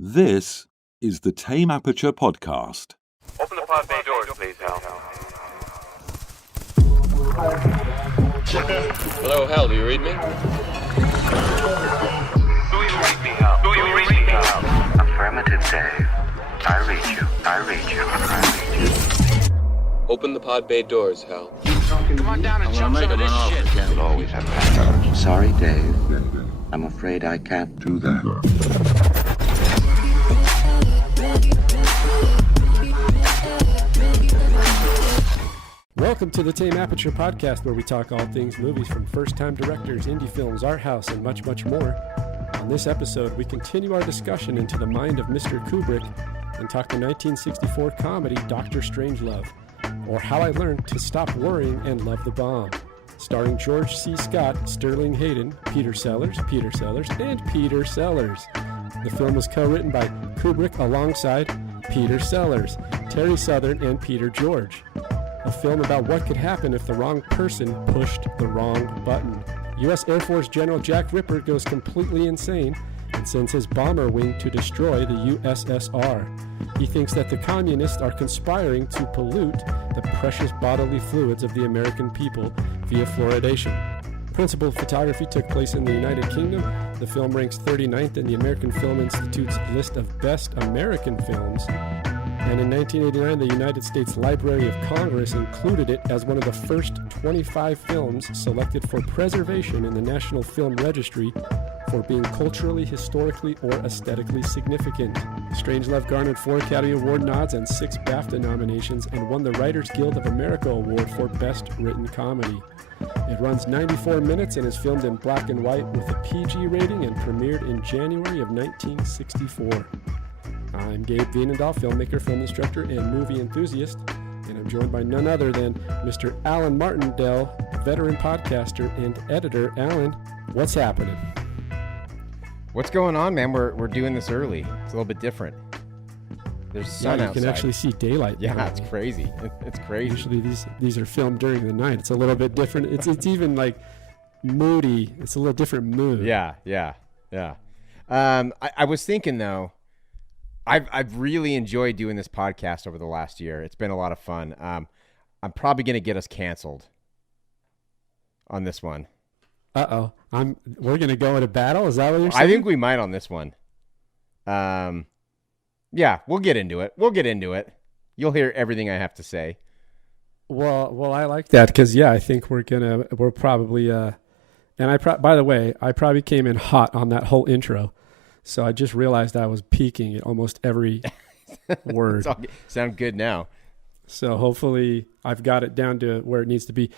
This is the Tame Aperture podcast. Open the pod bay doors, please, Hal. Hello, Hal, do you read me? Do you read me, Hal? Do you read me, Hal? Affirmative, Dave. I read you. I read you. I read you. Open the pod bay doors, Hal. Come on down and jump some of this shit. You'll always have backup. Sorry, Dave. I'm afraid I can't do that. Welcome to the Tame Aperture podcast, where we talk all things movies from first-time directors, indie films, art house, and much, much more. On this episode, we continue our discussion into the mind of Mr. Kubrick and talk the 1964 comedy Dr. Strangelove, or How I Learned to Stop Worrying and Love the Bomb, starring George C. Scott, Sterling Hayden, Peter Sellers, and Peter Sellers. The film was co-written by Kubrick alongside Peter Sellers, Terry Southern, and Peter George. A film about what could happen if the wrong person pushed the wrong button. U.S. Air Force General Jack Ripper goes completely insane and sends his bomber wing to destroy the U.S.S.R. He thinks that the communists are conspiring to pollute the precious bodily fluids of the American people via fluoridation. Principal photography took place in the United Kingdom. The film ranks 39th in the American Film Institute's list of best American films. And in 1989, the United States Library of Congress included it as one of the first 25 films selected for preservation in the National Film Registry for being culturally, historically, or aesthetically significant. Strangelove garnered 4 Academy Award nods and 6 BAFTA nominations and won the Writers Guild of America Award for Best Written Comedy. It runs 94 minutes and is filmed in black and white with a PG rating and premiered in January of 1964. I'm Gabe Vienendahl, filmmaker, film instructor, and movie enthusiast, and I'm joined by none other than Mr. Alan Martindale, veteran podcaster and editor. Alan, what's happening? What's going on, man? We're doing this early. It's a little bit different. There's sun outside. You can actually see daylight. Yeah, it's crazy. It's crazy. Usually these are filmed during the night. It's a little bit different. It's even like moody. It's a little different mood. Yeah. I was thinking though, I've really enjoyed doing this podcast over the last year. It's been a lot of fun. I'm probably going to get us canceled on this one. Uh-oh. We're going to go into battle? Is that what you're saying? I think we might on this one. Yeah, we'll get into it. You'll hear everything I have to say. Well, I like that because, I think we're probably, and by the way, I probably came in hot on that whole intro. So I just realized I was peaking at almost every word. Sound good now. So hopefully I've got it down to where it needs to be.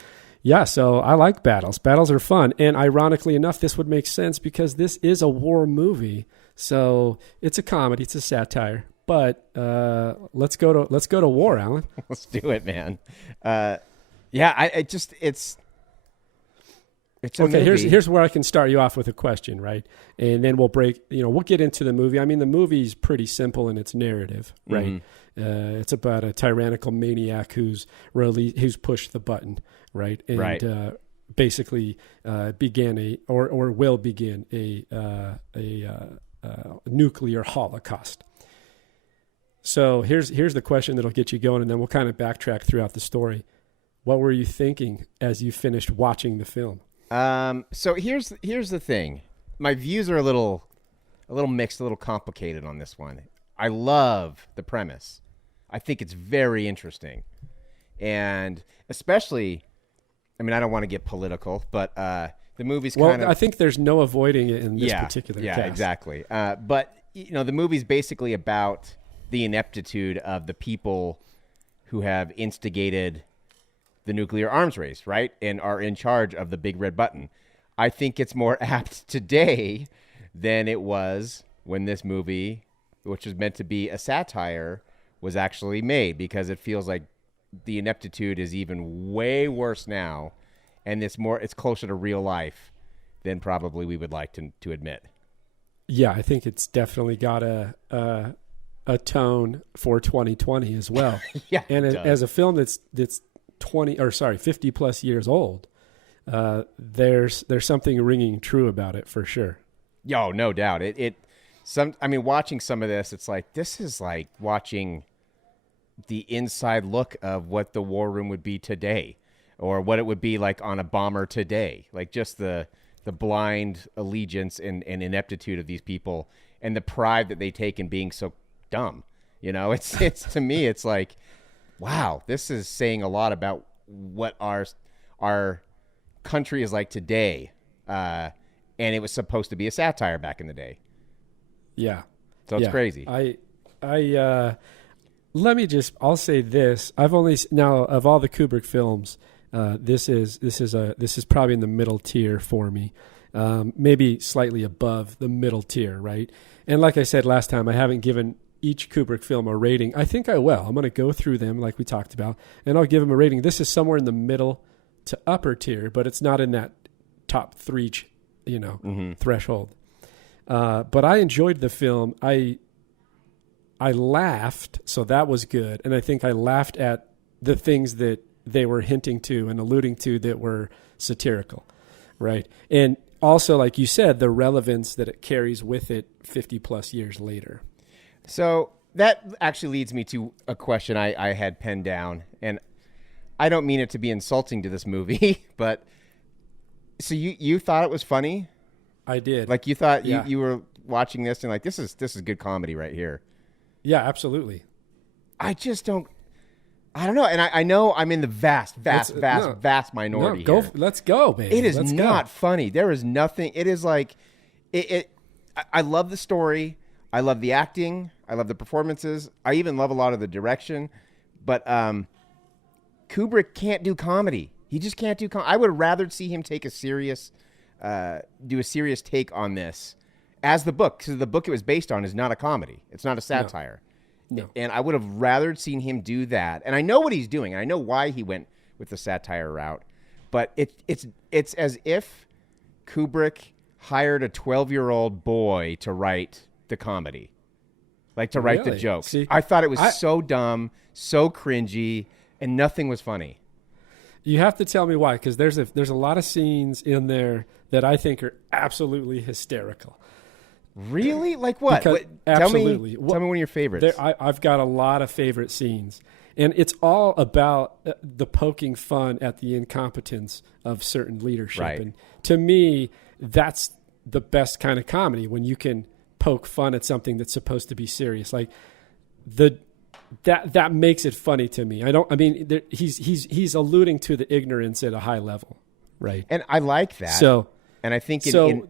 Yeah, so I like battles. Battles are fun. And ironically enough, this would make sense because this is a war movie. So it's a comedy, it's a satire. But let's go to war, Alan. Let's do it, man. It's okay. Here's where I can start you off with a question, right? And then we'll get into the movie. I mean, the movie's pretty simple in its narrative, right? Mm-hmm. It's about a tyrannical maniac who's pushed the button, right? And basically began will begin a nuclear holocaust. So here's the question that'll get you going, and then we'll kind of backtrack throughout the story. What were you thinking as you finished watching the film? So here's the thing. My views are a little mixed, a little complicated on this one. I love the premise. I think it's very interesting. And especially, I mean, I don't want to get political, but the movie's kind of... I think there's no avoiding it in this particular cast. Yeah, exactly. But, the movie's basically about the ineptitude of the people who have instigated the nuclear arms race, right? And are in charge of the big red button. I think it's more apt today than it was when this movie, which was meant to be a satire, was actually made, because it feels like the ineptitude is even way worse now, and it's closer to real life than probably we would like to admit. Yeah, I think it's definitely got a tone for 2020 as well. Yeah, and as a film that's 50 plus years old, there's something ringing true about it for sure. Yo, no doubt. It watching some of this, it's like, this is like watching the inside look of what the war room would be today, or what it would be like on a bomber today. Like just the blind allegiance and ineptitude of these people, and the pride that they take in being so dumb. You know, it's to me, it's like, wow, this is saying a lot about what our country is like today. And it was supposed to be a satire back in the day. Yeah. So it's crazy. I'll say this. I've only, now of all the Kubrick films, this is probably in the middle tier for me. Maybe slightly above the middle tier, right? And like I said last time, I haven't given each Kubrick film a rating. I think I will. I'm going to go through them like we talked about, and I'll give them a rating. This is somewhere in the middle to upper tier, but it's not in that top three, threshold. But I enjoyed the film. I laughed, so that was good. And I think I laughed at the things that they were hinting to and alluding to that were satirical, right? And also, like you said, the relevance that it carries with it 50 plus years later. So that actually leads me to a question I had penned down, and I don't mean it to be insulting to this movie, but so you thought it was funny? I did. Like you thought you were watching this and like, this is good comedy right here. Yeah, absolutely. I just don't know. And I know I'm in the vast minority here. Let's go, baby. It is not funny. There is nothing. It is like, I love the story. I love the acting. I love the performances. I even love a lot of the direction. But Kubrick can't do comedy. He just can't do comedy. I would rather see him take do a serious take on this as the book, because the book it was based on is not a comedy. It's not a satire. No. And I would have rather seen him do that. And I know what he's doing. I know why he went with the satire route. But it's as if Kubrick hired a 12-year-old boy to write the comedy, like to write the jokes. See, I thought it was so dumb, so cringy, and nothing was funny. You have to tell me why, because there's a lot of scenes in there that I think are absolutely hysterical. Really? Like what? Absolutely. Tell me one of your favorites. I've got a lot of favorite scenes, and it's all about the poking fun at the incompetence of certain leadership. Right. And to me, that's the best kind of comedy, when you can poke fun at something that's supposed to be serious. Like that makes it funny to me. He's alluding to the ignorance at a high level, right? And I like that. So, and I think the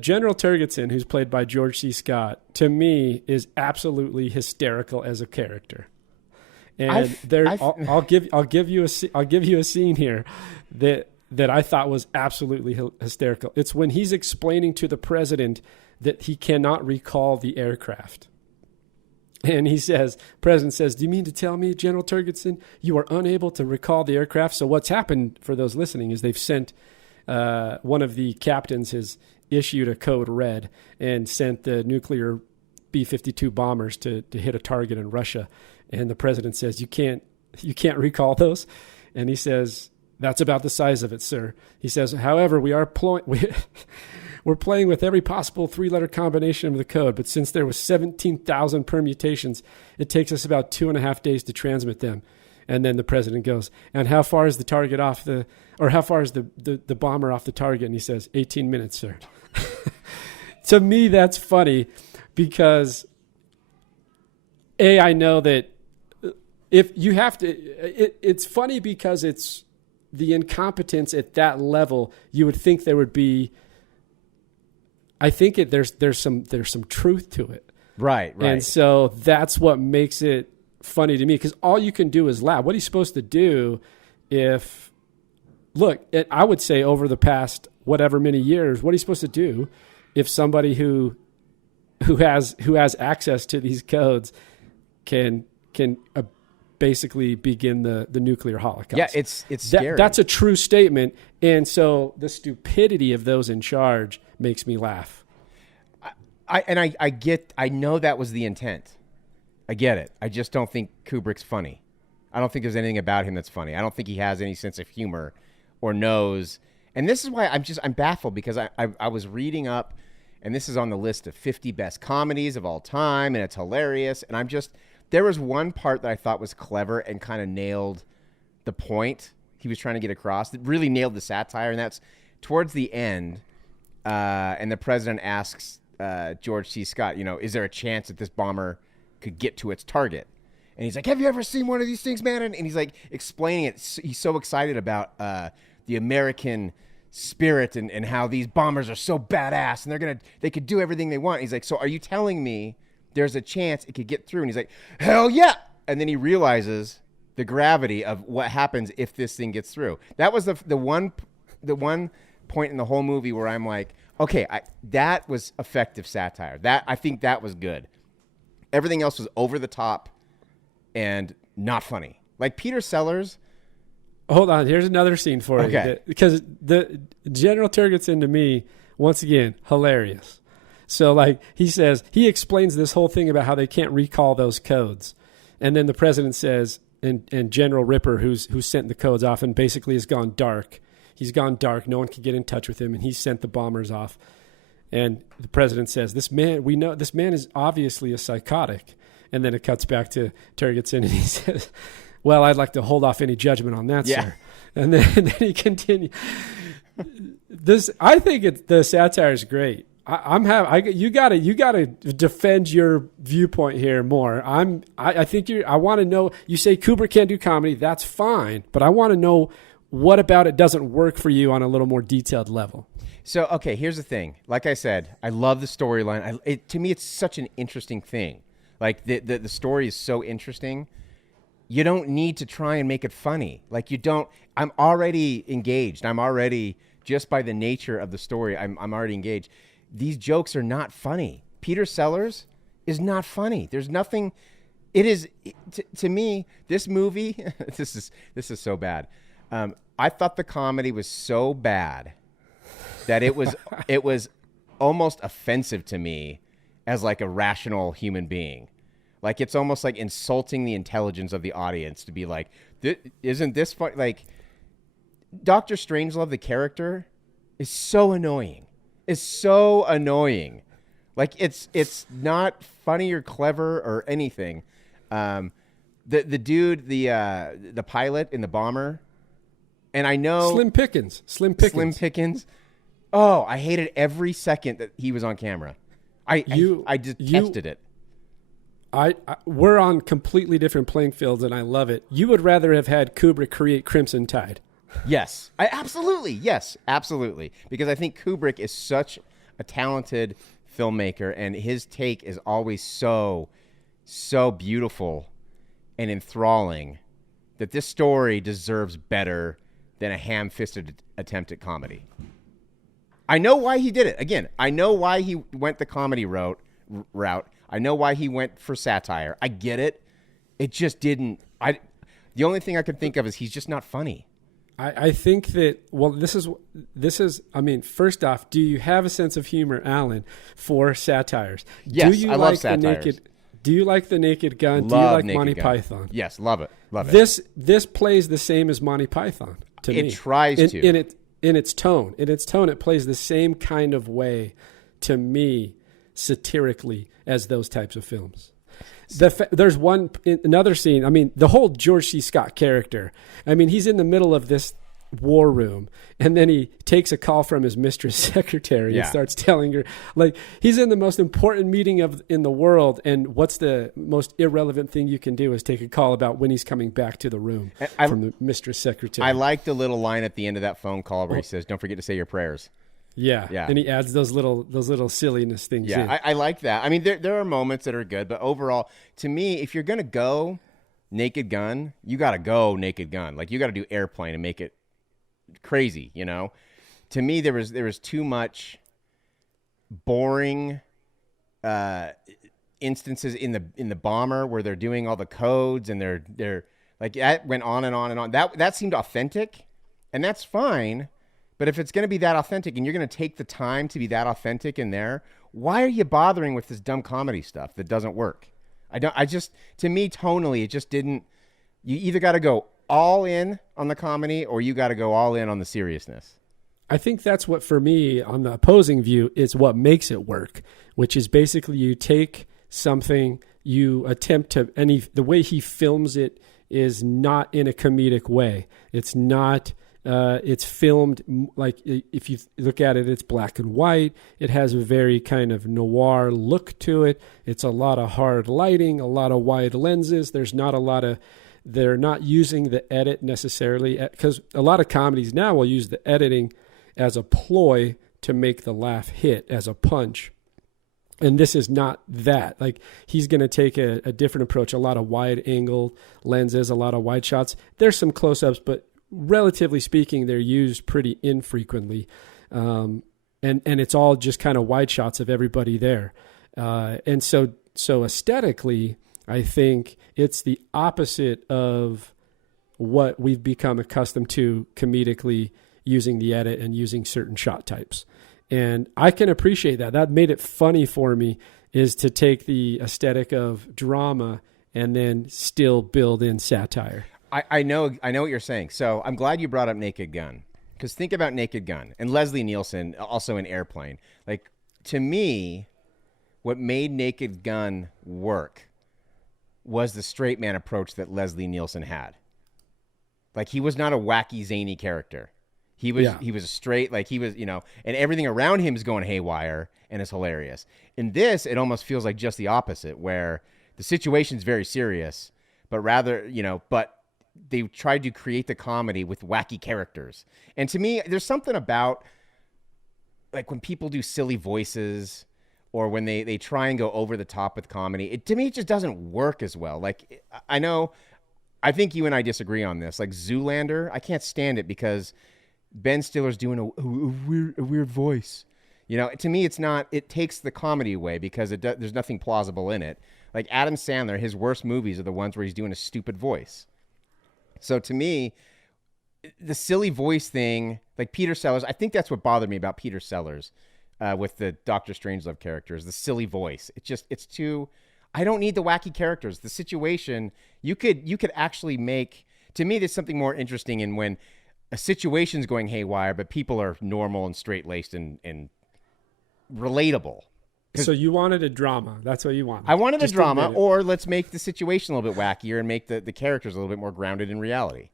General Turgidson, who's played by George C. Scott, to me is absolutely hysterical as a character. And I'll give you a scene here that I thought was absolutely hysterical. It's when he's explaining to the president that he cannot recall the aircraft. And President says, "Do you mean to tell me, General Turgidson, you are unable to recall the aircraft?" So what's happened, for those listening, is they've sent one of the captains has issued a code red and sent the nuclear B-52 bombers to hit a target in Russia. And the president says, "You can't recall those?" And he says, "That's about the size of it, sir." He says, "However, we're playing with every possible three-letter combination of the code, but since there was 17,000 permutations, it takes us about 2.5 days to transmit them." And then the president goes, "And how far is the target how far is the bomber off the target?" And he says, 18 minutes, sir. To me, that's funny because, I know that if you have to, it's funny because it's the incompetence at that level. You would think there would be, there's some truth to it. Right. And so that's what makes it funny to me, because all you can do is laugh. What are you supposed to do I would say over the past whatever many years, what are you supposed to do if somebody who has access to these codes can basically begin the nuclear holocaust? Yeah, it's scary. That's a true statement. And so the stupidity of those in charge makes me laugh. I know that was the intent. I get it. I just don't think Kubrick's funny. I don't think there's anything about him that's funny. I don't think he has any sense of humor or knows. And this is why I'm baffled, because I was reading up, and this is on the list of 50 best comedies of all time, and it's hilarious. And there was one part that I thought was clever and kind of nailed the point he was trying to get across. It really nailed the satire, and that's towards the end. And the president asks George C. Scott, is there a chance that this bomber could get to its target? And he's like, have you ever seen one of these things, man? And he's like explaining it. He's so excited about the American spirit and how these bombers are so badass and they could do everything they want. And he's like, so are you telling me there's a chance it could get through? And he's like, hell yeah. And then he realizes the gravity of what happens if this thing gets through. That was the one point in the whole movie where I'm like, okay, that was effective satire. I think that was good. Everything else was over the top and not funny. Like Peter Sellers. Hold on, here's another scene for you. Because the General Turgidson, to me, once again, hilarious. So like he explains this whole thing about how they can't recall those codes. And then the president says, and General Ripper, who sent the codes off and basically has gone dark. He's gone dark. No one can get in touch with him, and he sent the bombers off. And the president says, we know this man is obviously a psychotic. And then it cuts back to Turgidson, and he says, well, I'd like to hold off any judgment on that, sir. And then he continues. I think the satire is great. You gotta defend your viewpoint here more. I think I want to know. You say Kubrick can't do comedy. That's fine, but I want to know what about it doesn't work for you on a little more detailed level. So, okay, here's the thing. Like I said, I love the storyline. To me, it's such an interesting thing. Like the story is so interesting. You don't need to try and make it funny. Like you don't. I'm already engaged. I'm already, just by the nature of the story, I'm already engaged. These jokes are not funny. Peter Sellers is not funny. There's nothing. It is to me. This movie. This is so bad. I thought the comedy was so bad that it was almost offensive to me as like a rational human being. Like it's almost like insulting the intelligence of the audience to be like, isn't this fun? Like Dr. Strangelove, the character, is so annoying. Is so annoying. Like it's not funny or clever or anything. The dude, the pilot in the bomber, and I know Slim Pickens. Oh, I hated every second that he was on camera. I detested it. We're on completely different playing fields, and I love it. You would rather have had Kubrick create Crimson Tide. Yes, absolutely, because I think Kubrick is such a talented filmmaker, and his take is always so beautiful and enthralling that this story deserves better than a ham-fisted attempt at comedy. I know why he did it. Again, I know why he went the comedy route. I know why he went for satire. I get it. It just didn't. The only thing I could think of is he's just not funny. I think that, well, this is, I mean, first off, do you have a sense of humor, Alan, for satires? Yes, I love satires. Do you like The Naked Gun? Love do you like Naked Monty Gun. Python? Yes, love it. Love it. This plays the same as Monty Python to me. It tries to. In its tone, it plays the same kind of way to me, satirically, as those types of films. There's another scene. I mean, the whole George C. Scott character. I mean, he's in the middle of this war room, and then he takes a call from his mistress secretary and starts telling her, like, he's in the most important meeting in the world, and what's the most irrelevant thing you can do is take a call about when he's coming back to the room from the mistress secretary. I like the little line at the end of that phone call where he says, "Don't forget to say your prayers." Yeah. And he adds those little silliness things in. I like that. I mean, there are moments that are good, but overall, to me, if you're going to go Naked Gun, you got to go Naked Gun. Like, you got to do Airplane and make it crazy, you know? To me, there was too much boring instances in the bomber where they're doing all the codes and they're like, that went on and on and on. That seemed authentic, and that's fine. But if it's going to be that authentic and you're going to take the time to be that authentic in there, why are you bothering with this dumb comedy stuff that doesn't work? To me, tonally, it just didn't. You either got to go all in on the comedy or you got to go all in on the seriousness. I think that's what, for me, on the opposing view, is what makes it work, which is basically you take something, you attempt to, the way he films it is not in a comedic way. It's not, it's filmed like, if you look at it, it's black and white. It has a very kind of noir look to it. It's a lot of hard lighting, a lot of wide lenses. There's not a lot of, they're not using the edit necessarily, because a lot of comedies now will use the editing as a ploy to make the laugh hit, as a punch. And this is not that. Like, he's going to take a different approach, a lot of wide angle lenses, a lot of wide shots. There's some close-ups, but relatively speaking, they're used pretty infrequently. And it's all just kind of wide shots of everybody there. And so aesthetically, I think it's the opposite of what we've become accustomed to comedically, using the edit and using certain shot types. And I can appreciate that. That made it funny for me, is to take the aesthetic of drama and then still build in satire. I know what you're saying. So I'm glad you brought up Naked Gun, because think about Naked Gun and Leslie Nielsen, also in Airplane. Like, to me, what made Naked Gun work was the straight man approach that Leslie Nielsen had. Like, he was not a wacky, zany character. He was a straight, like, he was, and everything around him is going haywire and is hilarious. In this, it almost feels like just the opposite, where the situation's very serious, but rather, but they tried to create the comedy with wacky characters. And to me, there's something about, like, when people do silly voices or when they try and go over the top with comedy, to me, it just doesn't work as well. Like, I think you and I disagree on this. Like, Zoolander, I can't stand it because Ben Stiller's doing a weird voice. To me, it's not. It takes the comedy away because there's nothing plausible in it. Like, Adam Sandler, his worst movies are the ones where he's doing a stupid voice. So to me, the silly voice thing, like Peter Sellers, I think that's what bothered me about Peter Sellers with the Doctor Strangelove characters, the silly voice. It's too. I don't need the wacky characters. The situation, you could actually make. To me, there's something more interesting in when a situation's going haywire, but people are normal and straight-laced and relatable. So you wanted a drama. That's what you wanted. I wanted a drama, or let's make the situation a little bit wackier and make the characters a little bit more grounded in reality.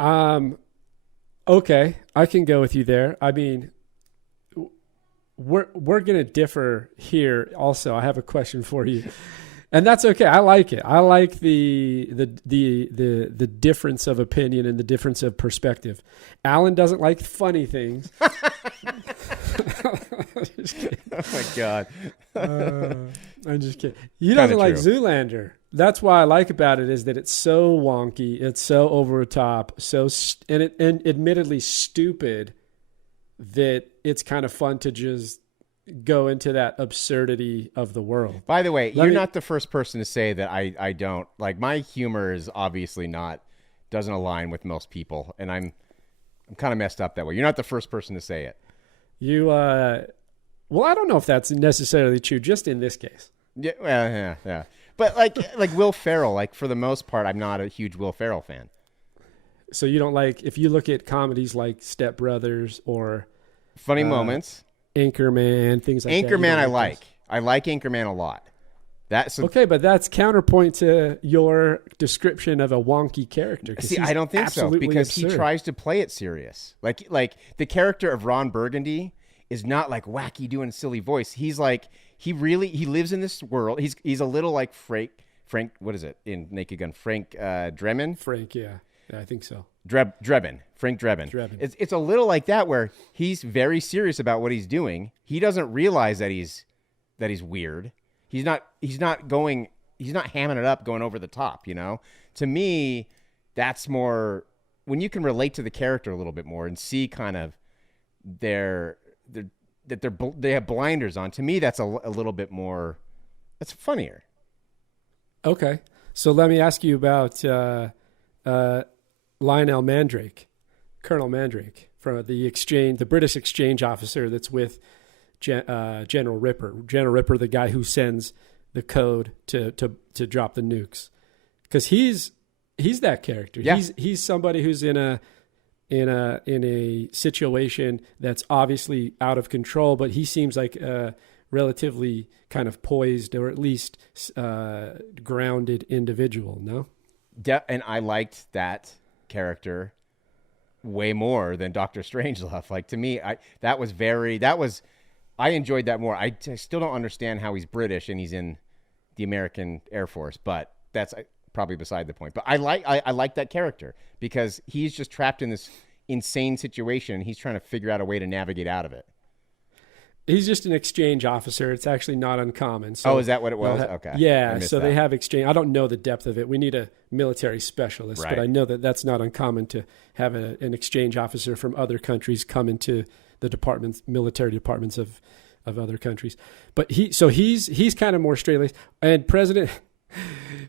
Okay, I can go with you there. I mean, we're going to differ here also. I have a question for you. And that's okay. I like it. I like the difference of opinion and the difference of perspective. Alan doesn't like funny things. Oh my God. I'm just kidding. He doesn't like Zoolander. That's why I like about it is that it's so wonky, it's so over the top, and admittedly stupid, that it's kind of fun to just go into that absurdity of the world. By the way, you're not the first person to say that I don't. Like, my humor is obviously doesn't align with most people, and I'm kind of messed up that way. You're not the first person to say it. Well, I don't know if that's necessarily true, just in this case. Yeah, well, yeah. But like Will Ferrell, like, for the most part, I'm not a huge Will Ferrell fan. So you don't like, if you look at comedies like Step Brothers or Funny Moments, Anchorman, things like that. Anchorman, I like Anchorman a lot. Okay, but that's counterpoint to your description of a wonky character. See, I don't think so, because he tries to play it serious. Like the character of Ron Burgundy is not like wacky doing a silly voice. He's like, he lives in this world. He's a little like Frank, what is it in Naked Gun? Frank Drebin? Frank, yeah, I think so. Drebin. Frank Drebin. It's a little like that, where he's very serious about what he's doing. He doesn't realize that he's weird. He's not hamming it up, going over the top, To me, that's more when you can relate to the character a little bit more and see kind of they have blinders on. To me, that's a little bit more, that's funnier. Okay. So let me ask you about Lionel Mandrake, Colonel Mandrake, from the British exchange officer that's with General Ripper. General Ripper, the guy who sends the code to drop the nukes, because he's that character. Yeah. He's somebody who's in in a situation that's obviously out of control, but he seems like a relatively kind of poised or at least grounded individual. No? And I liked that character way more than Dr. Strangelove. Like, to me, I enjoyed that more. I still don't understand how he's British and he's in the American Air Force, but that's probably beside the point. But I like that character because he's just trapped in this insane situation and he's trying to figure out a way to navigate out of it. He's just an exchange officer. It's actually not uncommon. So is that what it was? Okay. Yeah, so they have exchange. I don't know the depth of it. We need a military specialist, but I know that that's not uncommon to have an exchange officer from other countries come into the military departments of other countries. But he's kind of more straight-laced. And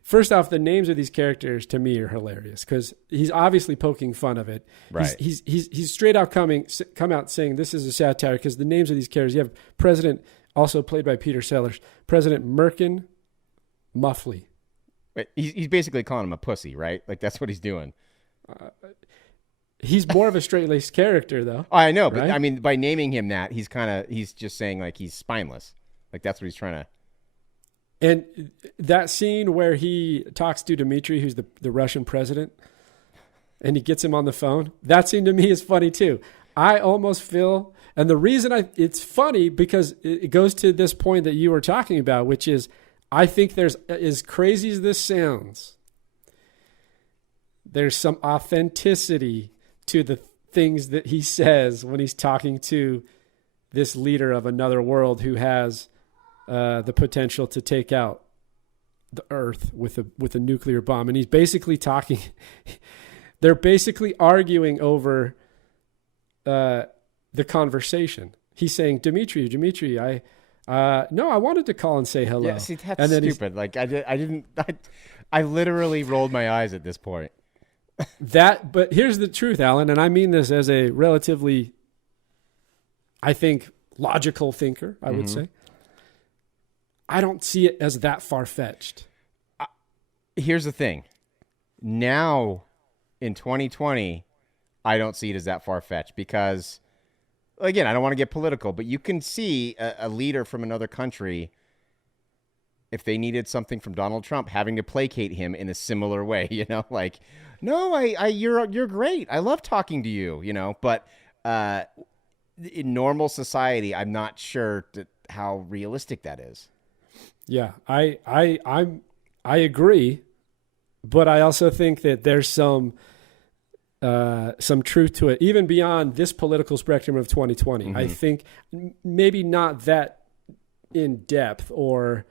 first off, the names of these characters to me are hilarious because he's obviously poking fun of it. Right. He's straight out come out saying this is a satire because the names of these characters. You have President, also played by Peter Sellers, President Merkin Muffley. Wait, he's basically calling him a pussy, right? Like that's what he's doing. He's more of a straight-laced character, though. Oh, I know, but right? I mean, by naming him that, he's just saying like he's spineless. Like that's what he's trying to. And that scene where he talks to Dmitry, who's the Russian president, and he gets him on the phone, that scene to me is funny too. I almost feel, and the reason it's funny because it goes to this point that you were talking about, which is I think there's, as crazy as this sounds, there's some authenticity to the things that he says when he's talking to this leader of another world who has the potential to take out the Earth with a nuclear bomb. And he's basically they're basically arguing over the conversation. He's saying, Dmitry, I wanted to call and say hello. Yeah, see, that's stupid. Like I literally rolled my eyes at this point. But here's the truth, Alan, and I mean this as a relatively, I think, logical thinker, I would say. I don't see it as that far-fetched. Here's the thing. Now, in 2020, I don't see it as that far-fetched because, again, I don't want to get political, but you can see a leader from another country, if they needed something from Donald Trump, having to placate him in a similar way, like, no, you're great. I love talking to you, but in normal society, I'm not sure how realistic that is. Yeah, I agree, but I also think that there's some truth to it, even beyond this political spectrum of 2020. I think maybe not that in depth, or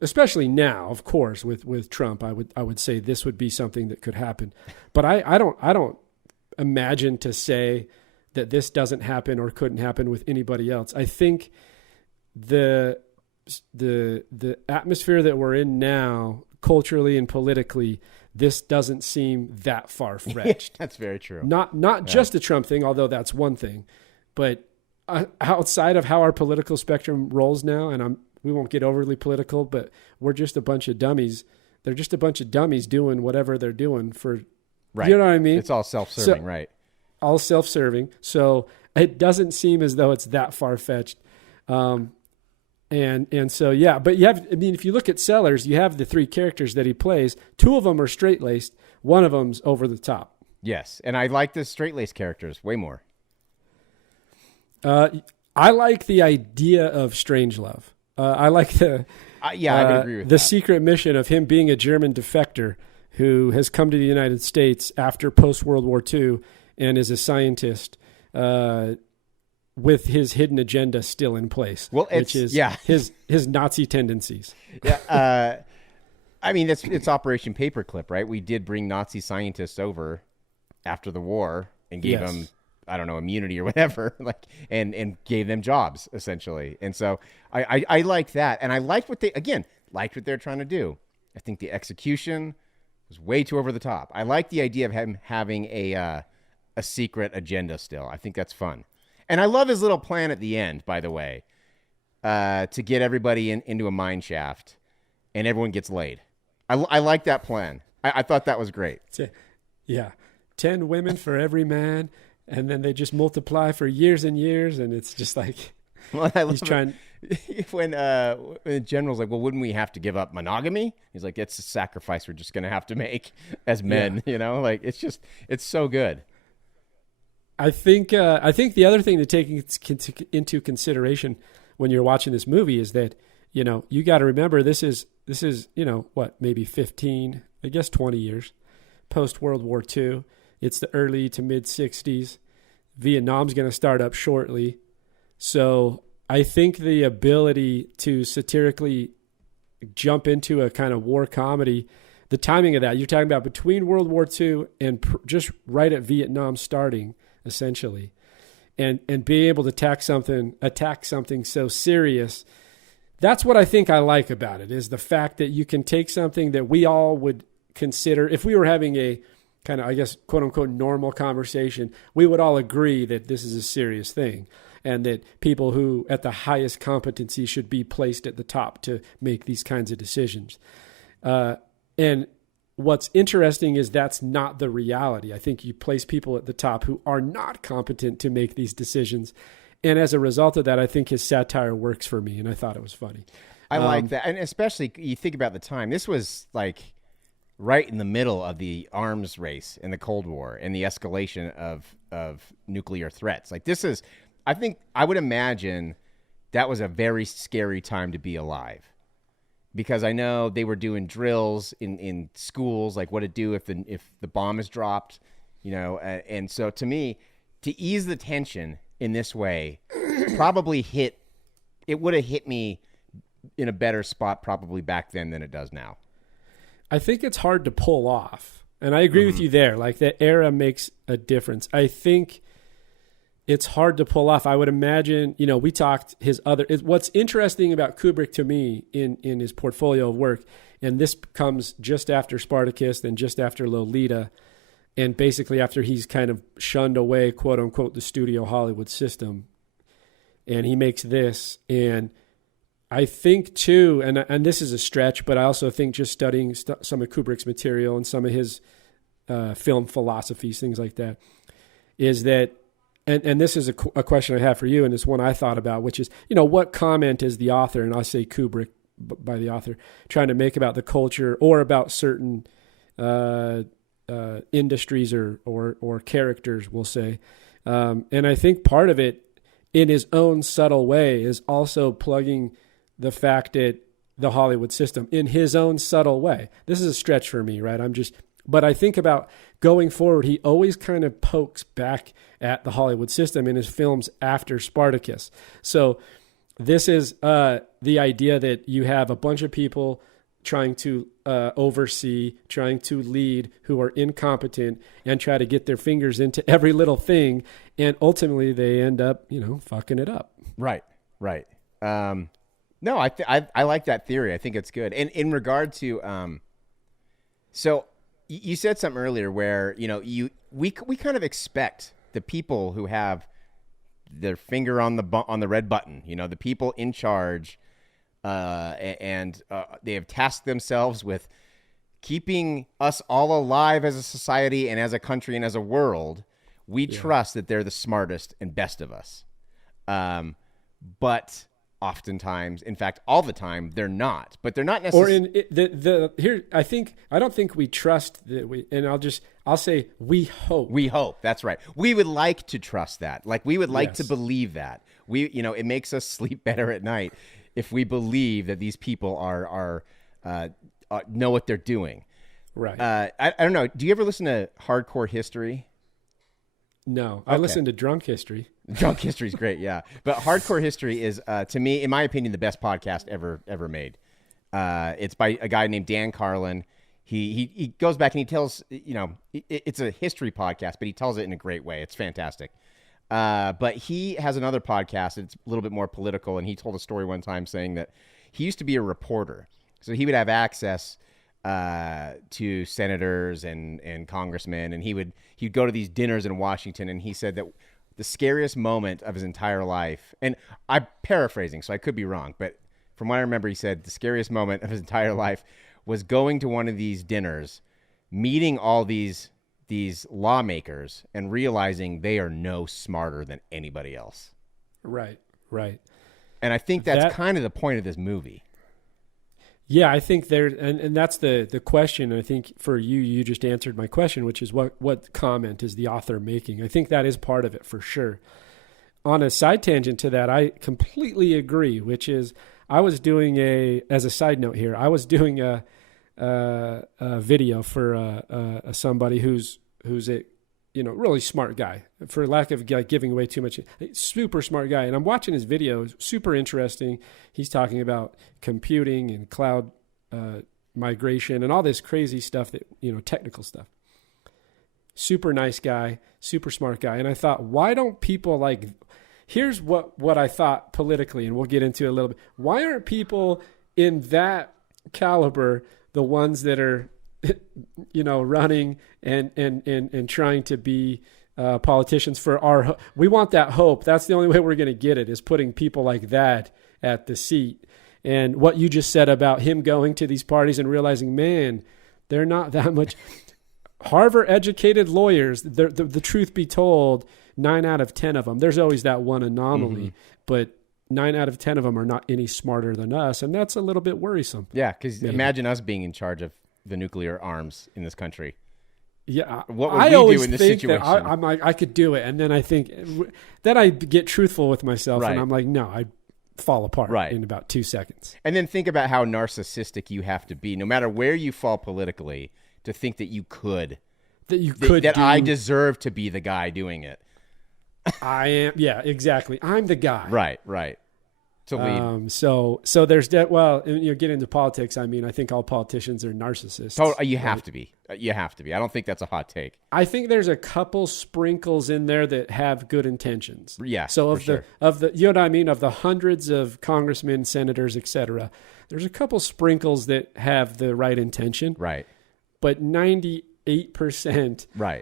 especially now, of course, with Trump. I would say this would be something that could happen, but I don't imagine to say that this doesn't happen or couldn't happen with anybody else. I think the atmosphere that we're in now, culturally and politically, this doesn't seem that far-fetched. That's very true. Not just the Trump thing, although that's one thing, but outside of how our political spectrum rolls now, and we won't get overly political, but we're just a bunch of dummies. They're just a bunch of dummies doing whatever they're doing for, right. You know what I mean? It's all self-serving, right? All self-serving. So it doesn't seem as though it's that far-fetched. And so, yeah, but if you look at Sellers, you have the three characters that he plays. Two of them are straight-laced. One of them's over the top. Yes. And I like the straight-laced characters way more. I like the idea of Strangelove. I like the, I would agree with the that. secret mission of him being a German defector who has come to the United States after post-World War II and is a scientist, with his hidden agenda still in place, which is his Nazi tendencies. Yeah, I mean it's Operation Paperclip, right? We did bring Nazi scientists over after the war and gave them, I don't know, immunity or whatever, and gave them jobs essentially. And so I like that, and I liked what they're trying to do. I think the execution was way too over the top. I like the idea of him having a secret agenda still. I think that's fun. And I love his little plan at the end, by the way, to get everybody into a mine shaft and everyone gets laid. I like that plan. I thought that was great. Yeah. 10 women for every man, and then they just multiply for years and years, and it's just like Well, he's trying. When the general's like, well, wouldn't we have to give up monogamy? He's like, it's a sacrifice we're just going to have to make as men, Like, it's so good. I think the other thing to take into consideration when you're watching this movie is that, you got to remember this is, maybe 15, I guess 20 years post World War II. It's the early to mid 60s. Vietnam's going to start up shortly. So I think the ability to satirically jump into a kind of war comedy, the timing of that, you're talking about between World War II and just right at Vietnam starting, essentially, and being able to attack something so serious. That's what I think I like about it, is the fact that you can take something that we all would consider, if we were having a kind of, I guess, quote unquote, normal conversation, we would all agree that this is a serious thing, and that people who at the highest competency should be placed at the top to make these kinds of decisions. And what's interesting is that's not the reality. I think you place people at the top who are not competent to make these decisions. And as a result of that, I think his satire works for me, and I thought it was funny. I like that. And especially you think about the time. This was like right in the middle of the arms race in the Cold War and the escalation of nuclear threats. Like, this is, I would imagine that was a very scary time to be alive, because I know they were doing drills in schools, like what to do if the bomb is dropped, and so to me, to ease the tension in this way probably would have hit me in a better spot probably back then than it does now. I think it's hard to pull off. And I agree with you there. Like, the era makes a difference. I think it's hard to pull off. I would imagine, we talked what's interesting about Kubrick to me in his portfolio of work, and this comes just after Spartacus and just after Lolita, and basically after he's kind of shunned away, quote unquote, the studio Hollywood system. And he makes this. And I think too, and this is a stretch, but I also think just studying some of Kubrick's material and some of his film philosophies, things like that, is that, and this is a question I have for you, and it's one I thought about, which is, what comment is the author, and I say Kubrick by the author, trying to make about the culture or about certain industries or characters, we'll say. And I think part of it, in his own subtle way, is also plugging the fact that the Hollywood system in his own subtle way. This is a stretch for me, right? But I think about going forward, he always kind of pokes back at the Hollywood system in his films after Spartacus. So this is the idea that you have a bunch of people trying to oversee, trying to lead, who are incompetent and try to get their fingers into every little thing. And ultimately they end up, fucking it up. Right. No, I like that theory. I think it's good. And in regard to, so you said something earlier where, we kind of expect the people who have their finger on the red button, the people in charge, and they have tasked themselves with keeping us all alive as a society and as a country and as a world. We trust that they're the smartest and best of us. But oftentimes, in fact, all the time, they're not. But they're not necessarily. Or I don't think we trust that I'll say we hope. We hope. That's right. We would like to trust that. Like, we would like to believe that. It makes us sleep better at night if we believe that these people are know what they're doing. Right. I don't know. Do you ever listen to Hardcore History? No, I listen to Drunk History. Drunk History is great, yeah. But Hardcore History is, to me, in my opinion, the best podcast ever made. It's by a guy named Dan Carlin. He goes back and he tells, it's a history podcast, but he tells it in a great way. It's fantastic. But he has another podcast. It's a little bit more political, and he told a story one time saying that he used to be a reporter. So he would have access to senators and congressmen, and he'd go to these dinners in Washington, and he said that the scariest moment of his entire life, and I'm paraphrasing, so I could be wrong, but from what I remember, he said the scariest moment of his entire life was going to one of these dinners, meeting all these these lawmakers and realizing they are no smarter than anybody else. Right, right. And I think that's kind of the point of this movie. Yeah, I think and that's the question. I think for you just answered my question, which is what comment is the author making? I think that is part of it for sure. On a side tangent to that, I completely agree, which is I was doing as a side note here, I was doing a video for somebody who's a really smart guy, for lack of giving away too much, super smart guy. And I'm watching his video, super interesting. He's talking about computing and cloud migration and all this crazy stuff technical stuff. Super nice guy, super smart guy. And I thought, why don't people here's what I thought politically, and we'll get into it a little bit. Why aren't people in that caliber the ones that are running and trying to be politicians for we want that hope. That's the only way we're going to get it, is putting people like that at the seat. And what you just said about him going to these parties and realizing, man, they're not that much Harvard educated lawyers. The truth be told, 9 out of 10 of them, there's always that one anomaly, but 9 out of 10 of them are not any smarter than us. And that's a little bit worrisome. Yeah. Because imagine us being in charge of the nuclear arms in this country. Yeah. What would we do in this situation? I'm like, I could do it. And then I think, then I get truthful with myself, and I'm like, no, I fall apart in about 2 seconds. And then think about how narcissistic you have to be, no matter where you fall politically, to think that you could. That I deserve to be the guy doing it. I am. Yeah, exactly. I'm the guy. Right. To lead. So there's that. Well, get into politics. I mean, I think all politicians are narcissists. You have to be. You have to be. I don't think that's a hot take. I think there's a couple sprinkles in there that have good intentions. Yeah. So of the you know what I mean, of the hundreds of congressmen, senators, etc., there's a couple sprinkles that have the right intention. Right. But 98%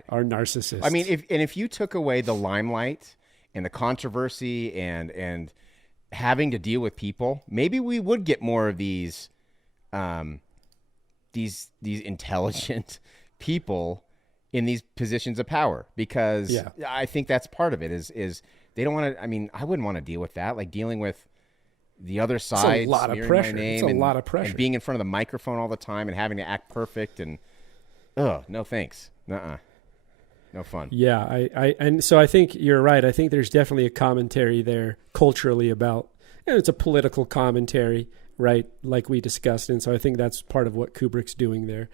are narcissists. I mean, if you took away the limelight and the controversy and having to deal with people, maybe we would get more of these intelligent people in these positions of power, because I think that's part of it is they don't want to. I mean, I wouldn't want to deal with that, like dealing with the other side. It's a lot of pressure. It's a lot of pressure. And being in front of the microphone all the time and having to act perfect and no thanks. No fun. Yeah, and so I think you're right. I think there's definitely a commentary there culturally about, and it's a political commentary, right? Like we discussed. And so I think that's part of what Kubrick's doing there.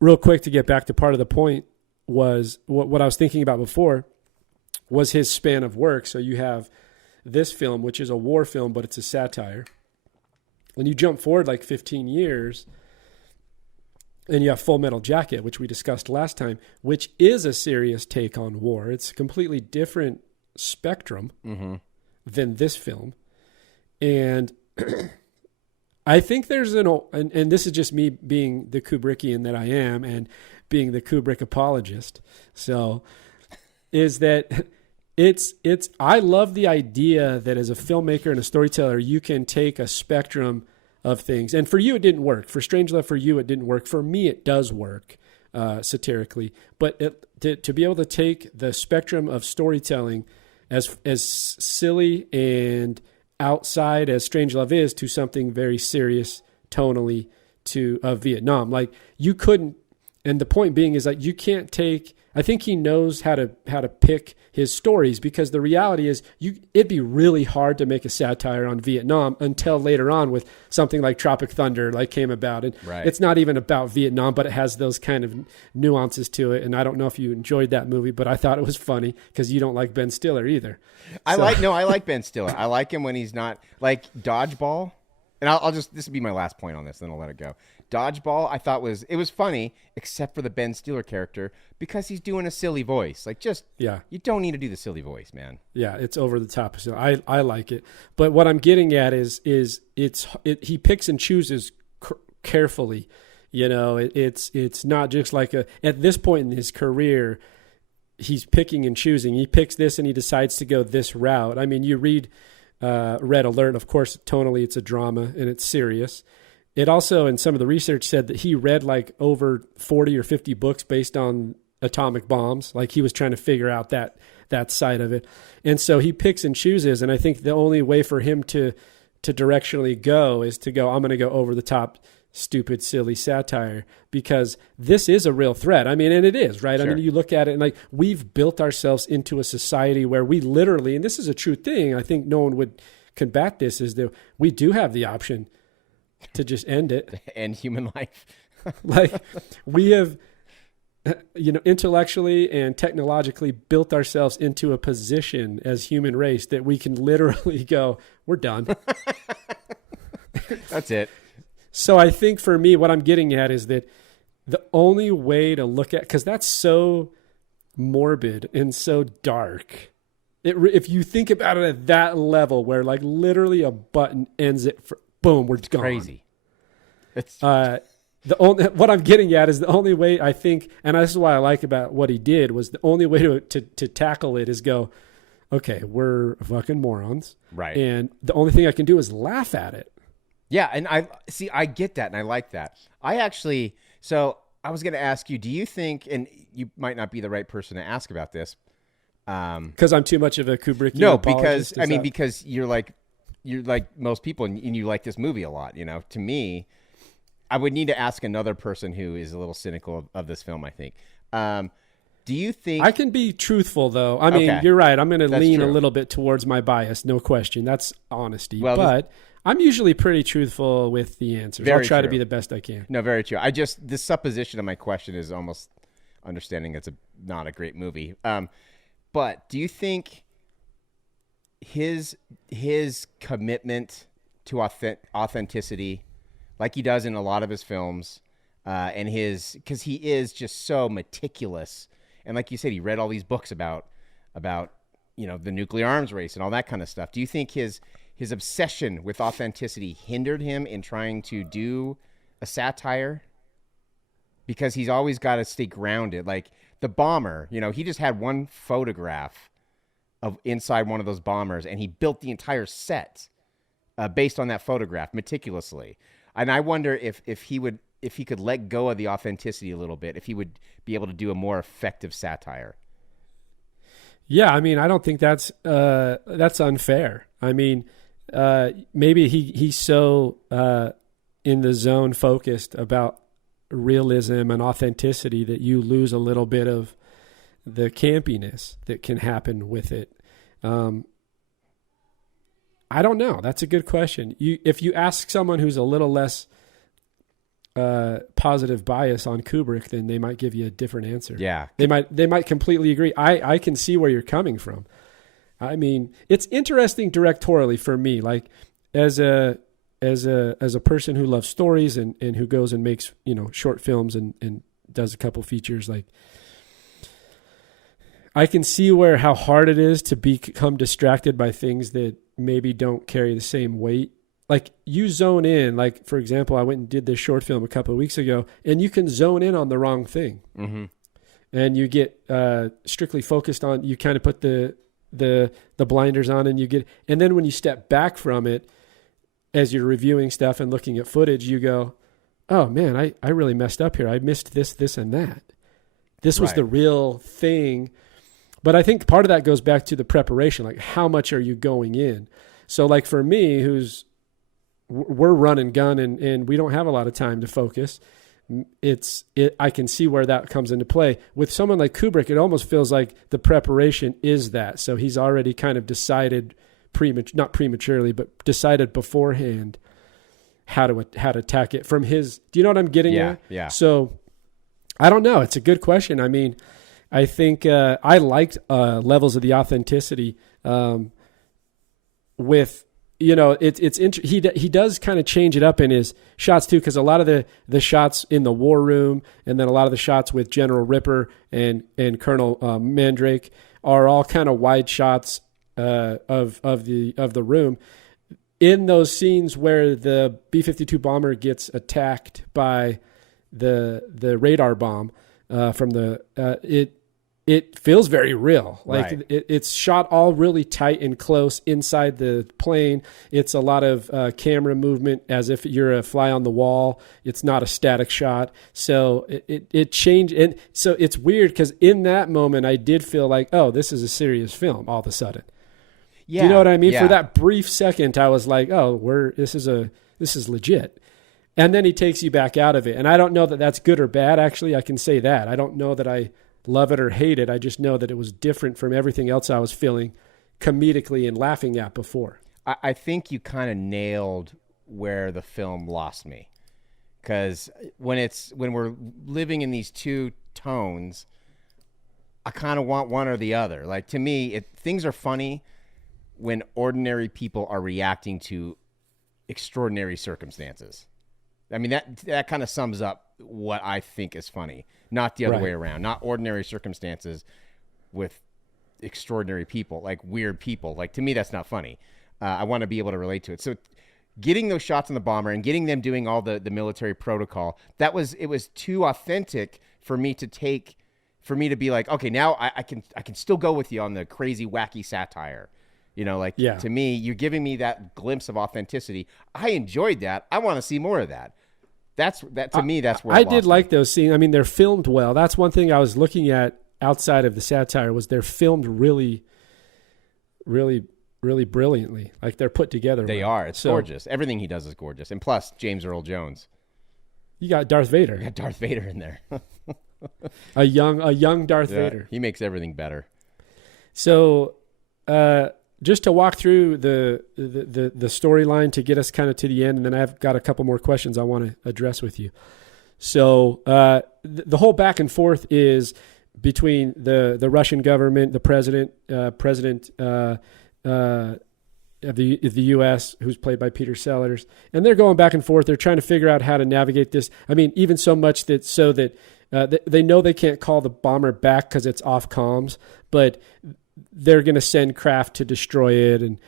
Real quick, to get back to part of the point, was what I was thinking about before was his span of work. So you have this film, which is a war film, but it's a satire. When you jump forward like 15 years, and you have Full Metal Jacket, which we discussed last time, which is a serious take on war. It's a completely different spectrum than this film. And I think there's and this is just me being the Kubrickian that I am and being the Kubrick apologist. So is that I love the idea that as a filmmaker and a storyteller, you can take a spectrum of things. And for you, it didn't work. For Strangelove, for you, it didn't work. For me, it does work satirically. But to be able to take the spectrum of storytelling as silly and outside as Strangelove is, to something very serious tonally of Vietnam. Like, you couldn't, and the point being is that you can't take, I think he knows how to pick his stories, because the reality is it'd be really hard to make a satire on Vietnam until later on with something like Tropic Thunder came about. And It's not even about Vietnam, but it has those kind of nuances to it. And I don't know if you enjoyed that movie, but I thought it was funny because you don't like Ben Stiller either. I like Ben Stiller. I like him when he's not, like Dodgeball. And I'll just, this will be my last point on this, then I'll let it go. Dodgeball, I thought it was funny, except for the Ben Stiller character, because he's doing a silly voice. You don't need to do the silly voice, man. Yeah, it's over the top. So I like it. But what I'm getting at is he picks and chooses carefully. It's not just like at this point in his career, he's picking and choosing. He picks this and he decides to go this route. I mean, you read Red Alert, of course, tonally it's a drama and it's serious. it also, in some of the research, said that he read like over 40 or 50 books based on atomic bombs. Like he was trying to figure out that side of it. And so he picks and chooses. And I think the only way for him to directionally go is to go, I'm going to go over the top, stupid, silly satire, because this is a real threat. I mean, and it is, right? Sure. I mean, you look at it and like we've built ourselves into a society where we literally, and this is a true thing, I think no one would combat this, is that we do have the option to just end it. End human life. Like we have, intellectually and technologically built ourselves into a position as human race that we can literally go, we're done. That's it. So I think for me, what I'm getting at is that the only way to look at, because that's so morbid and so dark. If you think about it at that level where like literally a button ends it, boom, we're gone. Crazy. It's what I'm getting at is the only way I think, and this is why I like about what he did, was the only way to tackle it is go, okay, we're fucking morons. Right. And the only thing I can do is laugh at it. Yeah, and I get that, and I like that. So I was going to ask you, do you think, and you might not be the right person to ask about this, because I'm too much of a Kubrick. No, because because you're like most people, and you like this movie a lot. To me, I would need to ask another person who is a little cynical of this film, I think. Do you think... I can be truthful, though. I mean, you're right. I'm going to lean a little bit towards my bias, no question. That's honesty. Well, but I'm usually pretty truthful with the answers. I'll try to be the best I can. No, very true. The supposition of my question is almost understanding it's not a great movie. But do you think his commitment to authenticity, like he does in a lot of his films, and because he is just so meticulous, and like you said, he read all these books about the nuclear arms race and all that kind of stuff. Do you think his obsession with authenticity hindered him in trying to do a satire? Because he's always got to stay grounded. Like the bomber, he just had one photograph of inside one of those bombers, and he built the entire set based on that photograph meticulously. And I wonder if he could let go of the authenticity a little bit, if he would be able to do a more effective satire. Yeah, I mean, I don't think that's unfair. I mean, maybe he's so in the zone focused about realism and authenticity that you lose a little bit of the campiness that can happen with it. I don't know. That's a good question. If you ask someone who's a little less positive bias on Kubrick, then they might give you a different answer. Yeah, they might completely agree. I can see where you're coming from. I mean, it's interesting directorially for me, like as a person who loves stories and who goes and makes short films and does a couple features. Like I can see how hard it is to become distracted by things that maybe don't carry the same weight. Like you zone in, like for example, I went and did this short film a couple of weeks ago, and you can zone in on the wrong thing. Mm-hmm. And you get strictly focused on, you kind of put the blinders on, and then when you step back from it, as you're reviewing stuff and looking at footage, you go, oh man, I really messed up here. I missed this, and that. This was the real thing. But I think part of that goes back to the preparation. Like, how much are you going in? So like for me, we're run and gun and we don't have a lot of time to focus. I can see where that comes into play. With someone like Kubrick, it almost feels like the preparation is that. So he's already kind of decided not prematurely, but decided beforehand how to attack it from his. Do you know what I'm getting at? Yeah. So I don't know. It's a good question. I mean, I think I liked levels of the authenticity with. He does kind of change it up in his shots too, because a lot of the shots in the war room and then a lot of the shots with General Ripper and Colonel Mandrake are all kind of wide shots of the room. In those scenes where the B-52 bomber gets attacked by the radar bomb from it feels very real. Like Right. it's shot all really tight and close inside the plane. It's a lot of camera movement as if you're a fly on the wall. It's not a static shot. So it changed. And so it's weird because in that moment, I did feel like, oh, this is a serious film all of a sudden. Yeah. Do you know what I mean? Yeah. For that brief second, I was like, oh, this is legit. And then he takes you back out of it. And I don't know that that's good or bad. Actually, I can say that. I don't know that I love it or hate it. I just know that it was different from everything else I was feeling comedically and laughing at before. I think you kind of nailed where the film lost me, because when we're living in these two tones, I kind of want one or the other. Like, to me, things are funny when ordinary people are reacting to extraordinary circumstances. I mean, that kind of sums up what I think is funny, not the other way around. Not ordinary circumstances with extraordinary people, like weird people. Like, to me, that's not funny. I want to be able to relate to it. So getting those shots on the bomber and getting them doing all the military protocol, it was too authentic for me to be like, okay, now I can still go with you on the crazy, wacky satire. You know, like, to me, you're giving me that glimpse of authenticity. I enjoyed that. I want to see more of that. To me, that's where I did like those scenes. I mean, they're filmed well. That's one thing I was looking at outside of the satire was they're filmed really, really, really brilliantly. Like, they're put together. They well. are. It's gorgeous. Everything he does is gorgeous. And plus, James Earl Jones. You got Darth Vader. You got Darth Vader in there. a young Darth Vader. He makes everything better. So, just to walk through the storyline to get us kind of to the end, and then I've got a couple more questions I want to address with you. So the whole back and forth is between the Russian government, the president of the U.S., who's played by Peter Sellers, and they're going back and forth. They're trying to figure out how to navigate this. I mean, even so much that they know they can't call the bomber back because it's off comms, but they're going to send craft to destroy it and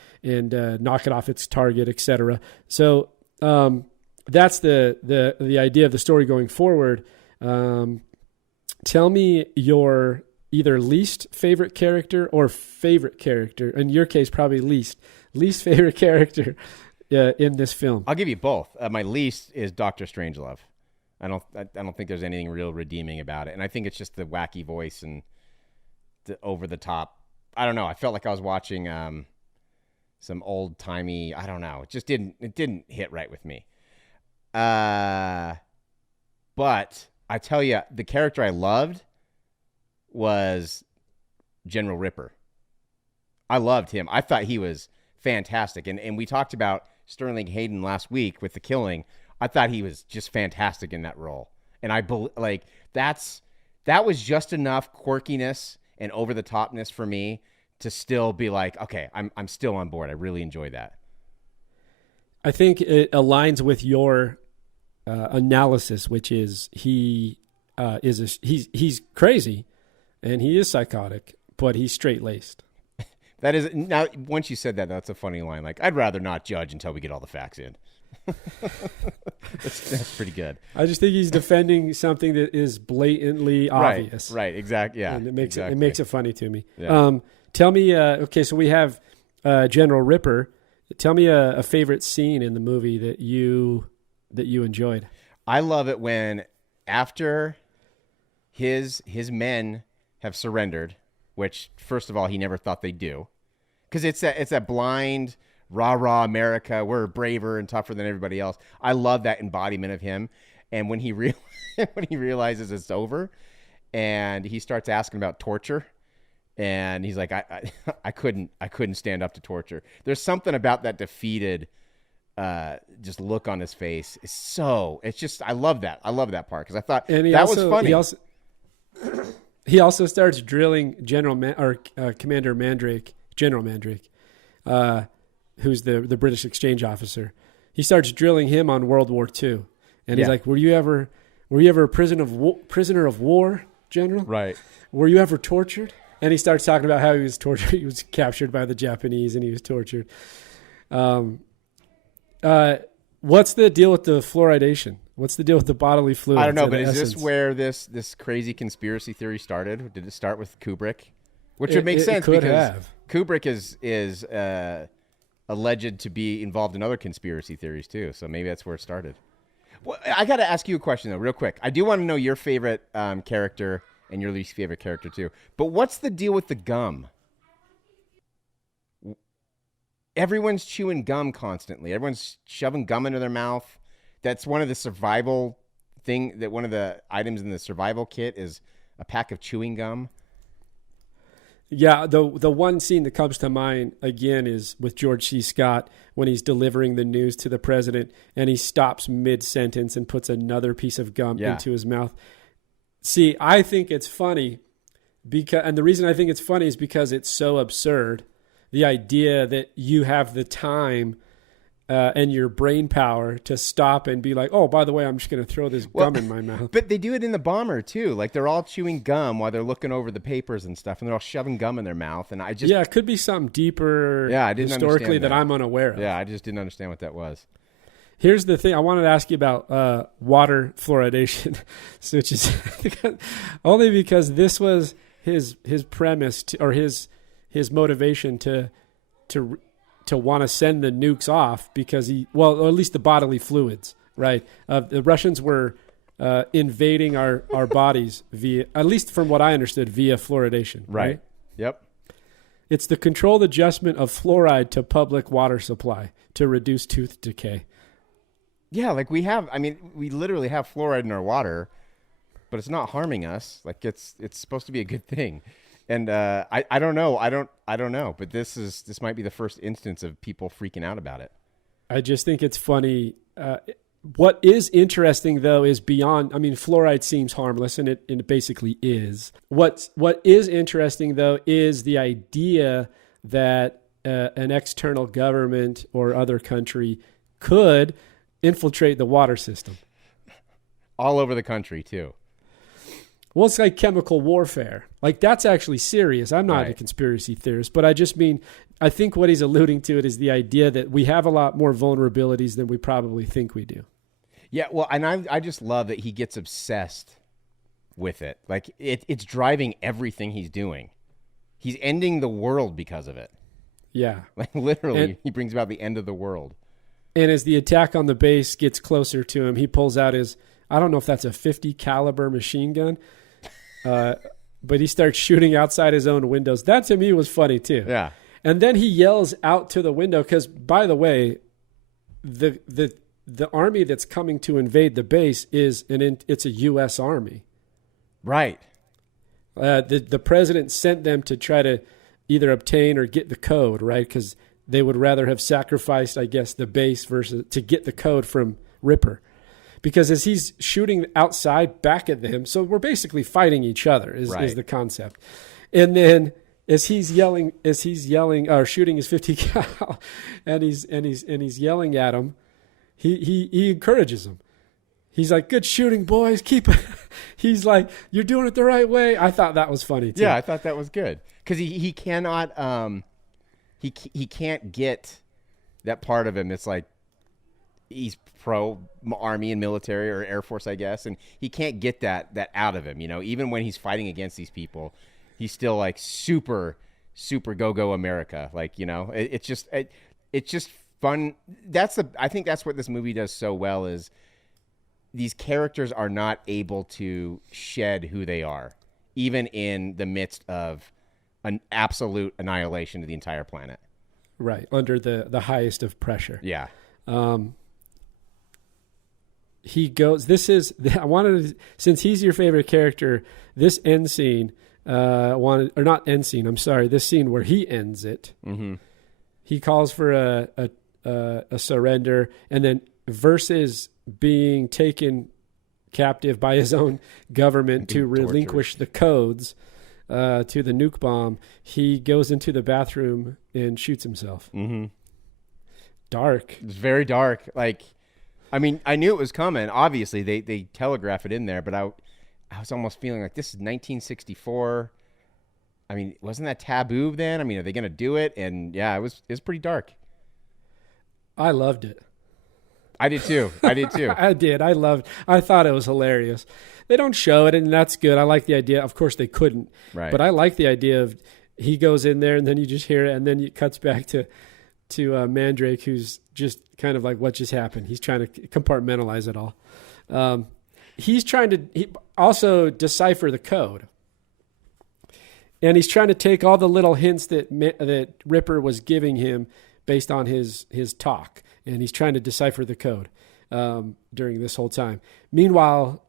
knock it off its target, etc. So that's the idea of the story going forward. Tell me your either least favorite character or favorite character. In your case, probably least favorite character in this film. I'll give you both. My least is Dr. Strangelove. I don't think there's anything real redeeming about it, and I think it's just the wacky voice and the over the top. I don't know. I felt like I was watching some old timey. I don't know. It didn't hit right with me. But I tell you, the character I loved was General Ripper. I loved him. I thought he was fantastic. And we talked about Sterling Hayden last week with The Killing. I thought he was just fantastic in that role. And that was just enough quirkiness and over the topness for me to still be like, okay, I'm still on board. I really enjoy that. I think it aligns with your analysis, which is he's crazy and he is psychotic, but he's straight-laced. That is, now once you said that, that's a funny line. Like, I'd rather not judge until we get all the facts in. That's pretty good. I just think he's defending something that is blatantly obvious. Right, exactly. Yeah, and it makes it funny to me. Yeah. Tell me, okay, so we have General Ripper. Tell me a favorite scene in the movie that you enjoyed. I love it when after his men have surrendered, which first of all he never thought they'd do, because it's that blind rah America, we're braver and tougher than everybody else. I love that embodiment of him. And when he realizes it's over, and he starts asking about torture, and he's like, I couldn't stand up to torture. There's something about that defeated just look on his face. It's just, I love that. I love that part because I thought was funny. He also starts drilling Commander Mandrake, General Mandrake, who's the British exchange officer. He starts drilling him on World War II, and he's like, "Were you ever a prisoner of war, General? Right? Were you ever tortured?" And he starts talking about how he was tortured. He was captured by the Japanese, and he was tortured. What's the deal with the fluoridation? What's the deal with the bodily fluids? I don't know, in but is this essence? where this crazy conspiracy theory started? Did it start with Kubrick? Which would make It sense could because have. Kubrick is alleged to be involved in other conspiracy theories too. So maybe that's where it started. Well, I got to ask you a question though, real quick. I do want to know your favorite character and your least favorite character too. But what's the deal with the gum? Everyone's chewing gum constantly. Everyone's shoving gum into their mouth. That's one of the survival thing. That one of the items in the survival kit is a pack of chewing gum. Yeah, the one scene that comes to mind again is with George C. Scott when he's delivering the news to the president and he stops mid-sentence and puts another piece of gum into his mouth. See, I think it's funny and the reason I think it's funny is because it's so absurd. The idea that you have the time and your brain power to stop and be like, oh, by the way, I'm just going to throw this gum in my mouth. But they do it in The Bomber too. Like they're all chewing gum while they're looking over the papers and stuff, and they're all shoving gum in their mouth. And I just it could be something deeper I didn't historically understand that I'm unaware of. Yeah, I just didn't understand what that was. Here's the thing. I wanted to ask you about water fluoridation, which is only because this was his premise or his motivation to want to send the nukes off because or at least the bodily fluids, right? The Russians were invading our bodies via, at least from what I understood, via fluoridation. Right? Yep. It's the controlled adjustment of fluoride to public water supply to reduce tooth decay. Yeah, like we literally have fluoride in our water, but it's not harming us. Like it's supposed to be a good thing. And I don't know. I don't know. But this might be the first instance of people freaking out about it. I just think it's funny. What is interesting, though, is beyond. I mean, fluoride seems harmless, and it basically is. What is interesting, though, is the idea that an external government or other country could infiltrate the water system all over the country too. Well, it's like chemical warfare. Like, that's actually serious. I'm not a conspiracy theorist, but I just mean, I think what he's alluding to it is the idea that we have a lot more vulnerabilities than we probably think we do. Yeah, well, and I just love that he gets obsessed with it. Like, it's driving everything he's doing. He's ending the world because of it. Yeah. Like, literally, he brings about the end of the world. And as the attack on the base gets closer to him, he pulls out his, I don't know if that's a 50 caliber machine gun, but he starts shooting outside his own windows. That to me was funny too. Yeah. And then he yells out to the window because, by the way, the army that's coming to invade the base it's a U.S. Army. Right. The president sent them to try to either obtain or get the code, right? Because they would rather have sacrificed, I guess, the base versus to get the code from Ripper. Because as he's shooting outside back at them, so we're basically fighting each other is the concept. And then as he's yelling or shooting his 50 cal and he's yelling at him, he encourages him. He's like, "Good shooting, boys. Keep it." He's like, "You're doing it the right way." I thought that was funny too. Yeah, I thought that was good. Cuz he cannot he can't get that part of him. It's like he's pro army and military or Air Force, I guess, and he can't get that out of him. You know, even when he's fighting against these people, he's still like super go America. Like, you know, it's just fun. I think that's what this movie does so well is these characters are not able to shed who they are, even in the midst of an absolute annihilation of the entire planet. Right, under the highest of pressure. Yeah. He goes, since he's your favorite character, this end scene, this scene where he ends it, he calls for a surrender, and then versus being taken captive by his own government to relinquish the codes to the nuke bomb, he goes into the bathroom and shoots himself. Mm-hmm. Dark. It's very dark. Like, I mean, I knew it was coming. Obviously, they telegraph it in there, but I was almost feeling like this is 1964. I mean, wasn't that taboo then? I mean, are they going to do it? And yeah, it was pretty dark. I loved it. I did too. I thought it was hilarious. They don't show it, and that's good. I like the idea. Of course, they couldn't. Right. But I like the idea of he goes in there, and then you just hear it, and then it cuts back to Mandrake, who's just kind of like, what just happened? He's trying to compartmentalize it all. He's trying to also decipher the code. And he's trying to take all the little hints that Ripper was giving him based on his talk. And he's trying to decipher the code during this whole time. Meanwhile,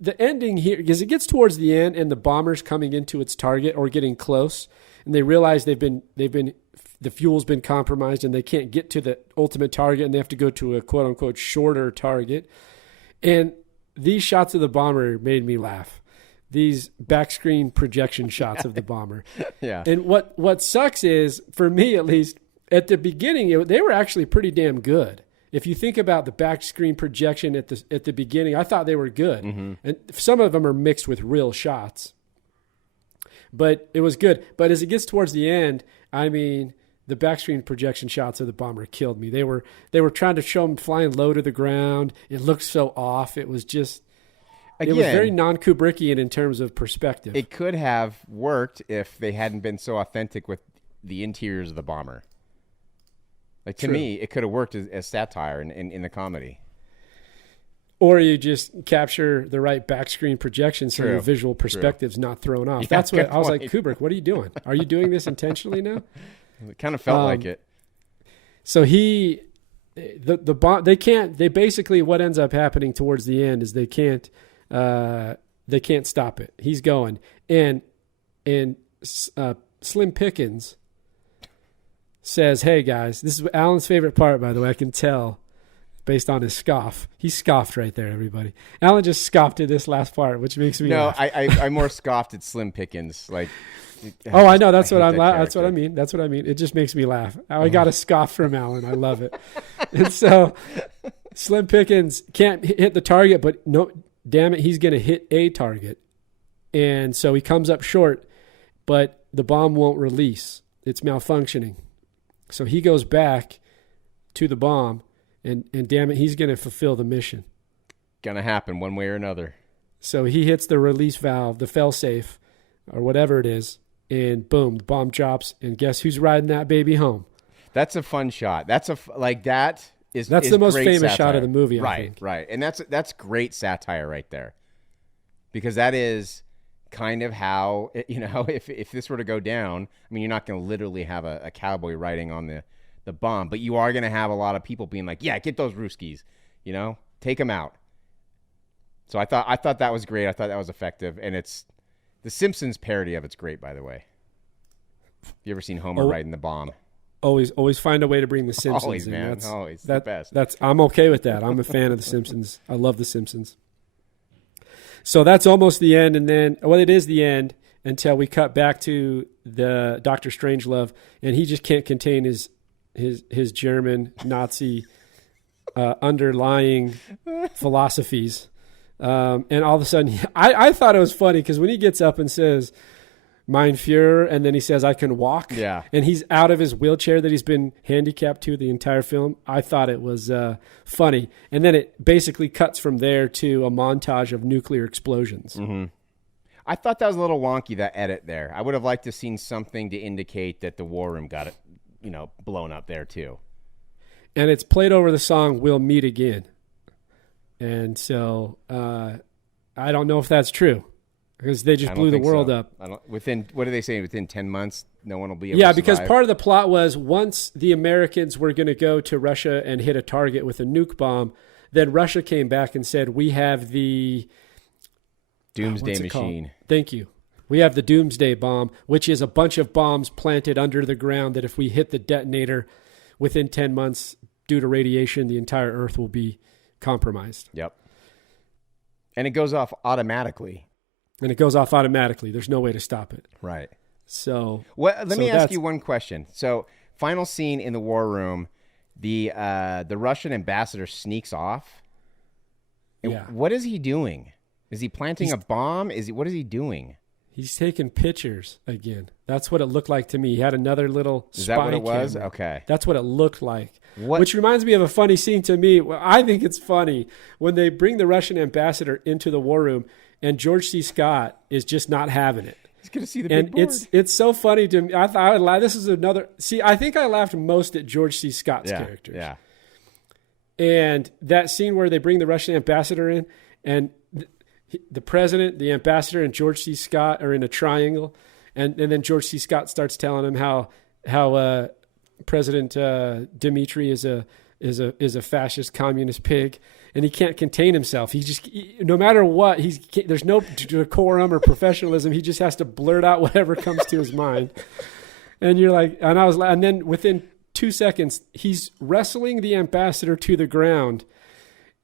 the ending here, because it gets towards the end and the bomber's coming into its target or getting close, and they realize the fuel's been compromised and they can't get to the ultimate target, and they have to go to a quote unquote shorter target. And these shots of the bomber made me laugh. These back screen projection shots of the bomber. Yeah. And what sucks is, for me at least, at the beginning, they were actually pretty damn good. If you think about the back screen projection at the beginning, I thought they were good. Mm-hmm. And some of them are mixed with real shots. But it was good. But as it gets towards the end, I mean, the back screen projection shots of the bomber killed me. They were trying to show him flying low to the ground. It looked so off. It was just... Again, it was very non-Kubrickian in terms of perspective. It could have worked if they hadn't been so authentic with the interiors of the bomber. Like, to me, it could have worked as satire in the comedy. Or you just capture the right back screen projection so your visual perspective's not thrown off. Yeah, that's what I was like, Kubrick, what are you doing? Are you doing this intentionally now? It kind of felt like it. So the bomb, they basically, what ends up happening towards the end is they can't stop it. He's going. And Slim Pickens says, hey guys, this is Alan's favorite part, by the way, I can tell based on his scoff. He scoffed right there, everybody. Alan just scoffed at this last part, which makes me laugh. I more scoffed at Slim Pickens. Like, oh, I know. That's what I mean. That's what I mean. It just makes me laugh. I got a scoff from Alan. I love it. And so Slim Pickens can't hit the target, but no, damn it, he's going to hit a target. And so he comes up short, but the bomb won't release. It's malfunctioning. So he goes back to the bomb, and damn it, he's going to fulfill the mission. Gonna happen one way or another. So he hits the release valve, the fail-safe, or whatever it is, and boom, the bomb drops, and guess who's riding that baby home? That's a fun shot. That's the most famous satire. Shot of the movie, I think. Right. And that's great satire right there. Because that is kind of how, if this were to go down, I mean, you're not going to literally have a cowboy riding on the bomb, but you are going to have a lot of people being like, yeah, get those Ruskies, take them out. So I thought that was great. I thought that was effective. And it's the Simpsons parody of it's great, by the way. You ever seen Homer riding the bomb? Always find a way to bring the Simpsons always, in. Man. Always the best. I'm okay with that. I'm a fan of the Simpsons. I love the Simpsons. So that's almost the end, and then it is the end until we cut back to the Dr. Strangelove, and he just can't contain his German Nazi underlying philosophies, and all of a sudden, I thought it was funny because when he gets up and says, Mein Führer, and then he says, I can walk. Yeah. And he's out of his wheelchair that he's been handicapped to the entire film. I thought it was funny. And then it basically cuts from there to a montage of nuclear explosions. Mm-hmm. I thought that was a little wonky, that edit there. I would have liked to have seen something to indicate that the war room got it, blown up there too. And it's played over the song We'll Meet Again. And so I don't know if that's true. Because they just blew the world up. What do they say? Within 10 months, no one will be able to survive? Yeah, because part of the plot was once the Americans were going to go to Russia and hit a target with a nuke bomb, then Russia came back and said, we have the... Doomsday Machine. Thank you. We have the Doomsday Bomb, which is a bunch of bombs planted under the ground that if we hit the detonator within 10 months, due to radiation, the entire Earth will be compromised. Yep. And it goes off automatically. There's no way to stop it. Right. So, let me ask you one question. So, final scene in the war room, the Russian ambassador sneaks off. Yeah. What is he doing? Is he planting a bomb? What is he doing? He's taking pictures again. That's what it looked like to me. He had another little spy Is that what it was? camera. Okay. That's what it looked like. What? Which reminds me of a funny scene to me. Well, I think it's funny when they bring the Russian ambassador into the war room and George C. Scott is just not having it. He's going to see the big board. It's so funny to me. I thought I would laugh. This is another. See, I think I laughed most at George C. Scott's characters. Yeah. And that scene where they bring the Russian ambassador in and the president, the ambassador, and George C. Scott are in a triangle. And then George C. Scott starts telling him how President Dmitry is a fascist communist pig, and he can't contain himself. No matter what, there's no decorum or professionalism. He just has to blurt out whatever comes to his mind. And you're like, and then within 2 seconds, he's wrestling the ambassador to the ground.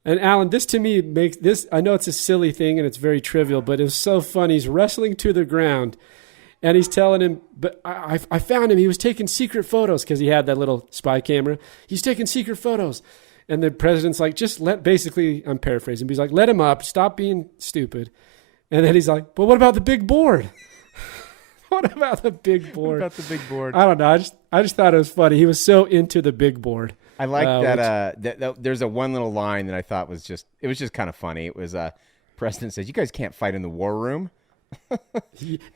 And Alan, this to me makes this, I know it's a silly thing and it's very trivial, but it was so funny. He's wrestling to the ground and he's telling him, but I found him. He was taking secret photos because he had that little spy camera. He's taking secret photos. And the president's like, basically, I'm paraphrasing, but he's like, let him up. Stop being stupid. And then he's like, but what about the big board? What about the big board? What about the big board? I don't know. I just thought it was funny. He was so into the big board. I like that there's a one little line that I thought was just kind of funny. It was President says, you guys can't fight in the war room.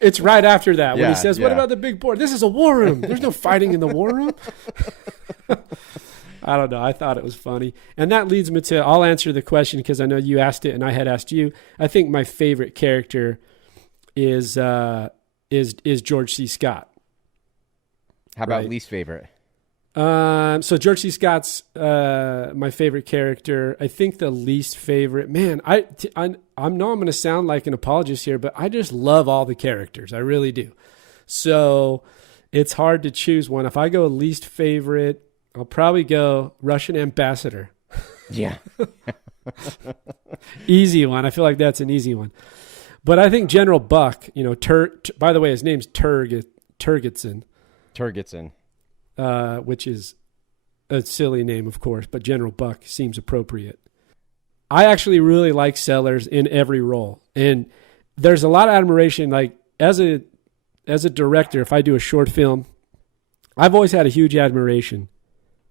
It's right after that when Yeah, he says, what yeah. about the big board? This is a war room. There's no fighting in the war room. I don't know. I thought it was funny. And that leads me to, I'll answer the question because I know you asked it and I had asked you. I think my favorite character is George C. Scott. How about Right. least favorite? So George C. Scott's my favorite character. I think the least favorite, man. I know I'm going to sound like an apologist here, but I just love all the characters. I really do. So it's hard to choose one. If I go least favorite, I'll probably go Russian ambassador. Yeah. Easy one. I feel like that's an easy one. But I think General Buck, by the way, his name's Turgidson. Turgidson. Which is a silly name, of course, but General Buck seems appropriate. I actually really like Sellers in every role. And there's a lot of admiration. Like as a director, if I do a short film, I've always had a huge admiration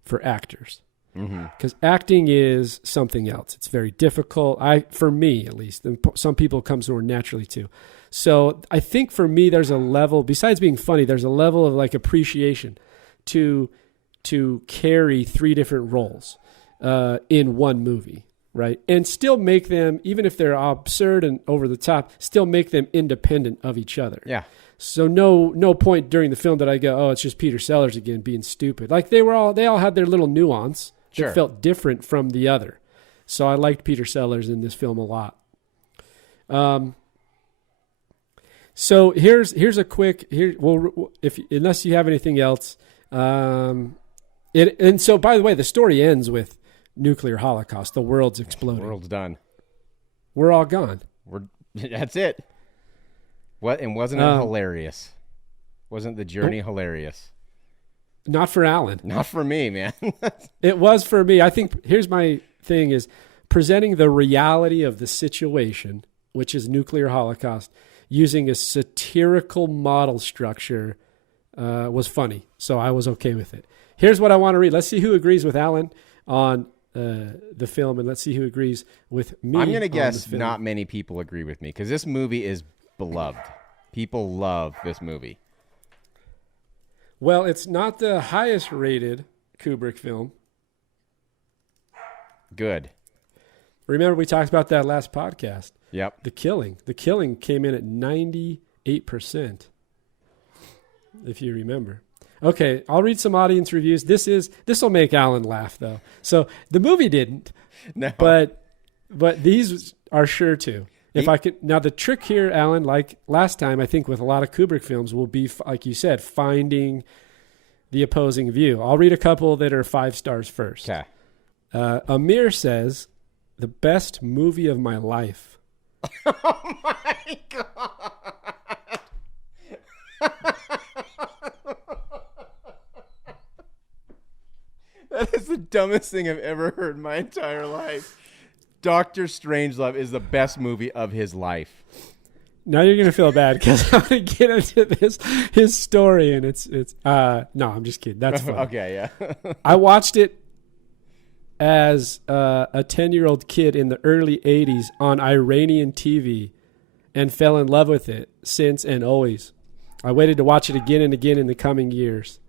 for actors. Because acting is something else. It's very difficult. For me, at least, and some people it comes more naturally too. So I think for me, there's a level, besides being funny, there's a level of like appreciation to carry 3 different roles in one movie, right? And still make them, even if they're absurd and over the top, still make them independent of each other. Yeah. So no point during the film that I go, oh, it's just Peter Sellers again being stupid. Like they all had their little nuance Sure. that felt different from the other. So I liked Peter Sellers in this film a lot. So here's a quick unless you have anything else. And so by the way, the story ends with nuclear holocaust. The world's exploding. The world's done. We're all gone. That's it. What? And wasn't it hilarious? Wasn't the journey hilarious? Not for Alan. Not for me, man. It was for me. I think here's my thing is presenting the reality of the situation, which is nuclear holocaust, using a satirical model structure was funny. So I was okay with it. Here's what I want to read. Let's see who agrees with Alan on the film, and let's see who agrees with me. I'm going to guess not many people agree with me because this movie is beloved. People love this movie. Well, it's not the highest rated Kubrick film. Good. Remember, we talked about that last podcast. Yep. The Killing came in at 98%, if you remember. Okay, I'll read some audience reviews. This will make Alan laugh, though. So the movie didn't, No. but these are sure to. If I could, now the trick here, Alan, like last time, I think with a lot of Kubrick films, will be, like you said, finding the opposing view. I'll read a couple that are 5 stars first. Okay. Amir says, the best movie of my life. Oh my God. That is the dumbest thing I've ever heard in my entire life. Dr. Strangelove is the best movie of his life. Now you're gonna feel bad because I'm gonna get into his story, and it's no, I'm just kidding. That's fine. Okay, yeah. I watched it as a 10-year-old kid in the early 80s on Iranian TV and fell in love with it since and always. I waited to watch it again and again in the coming years.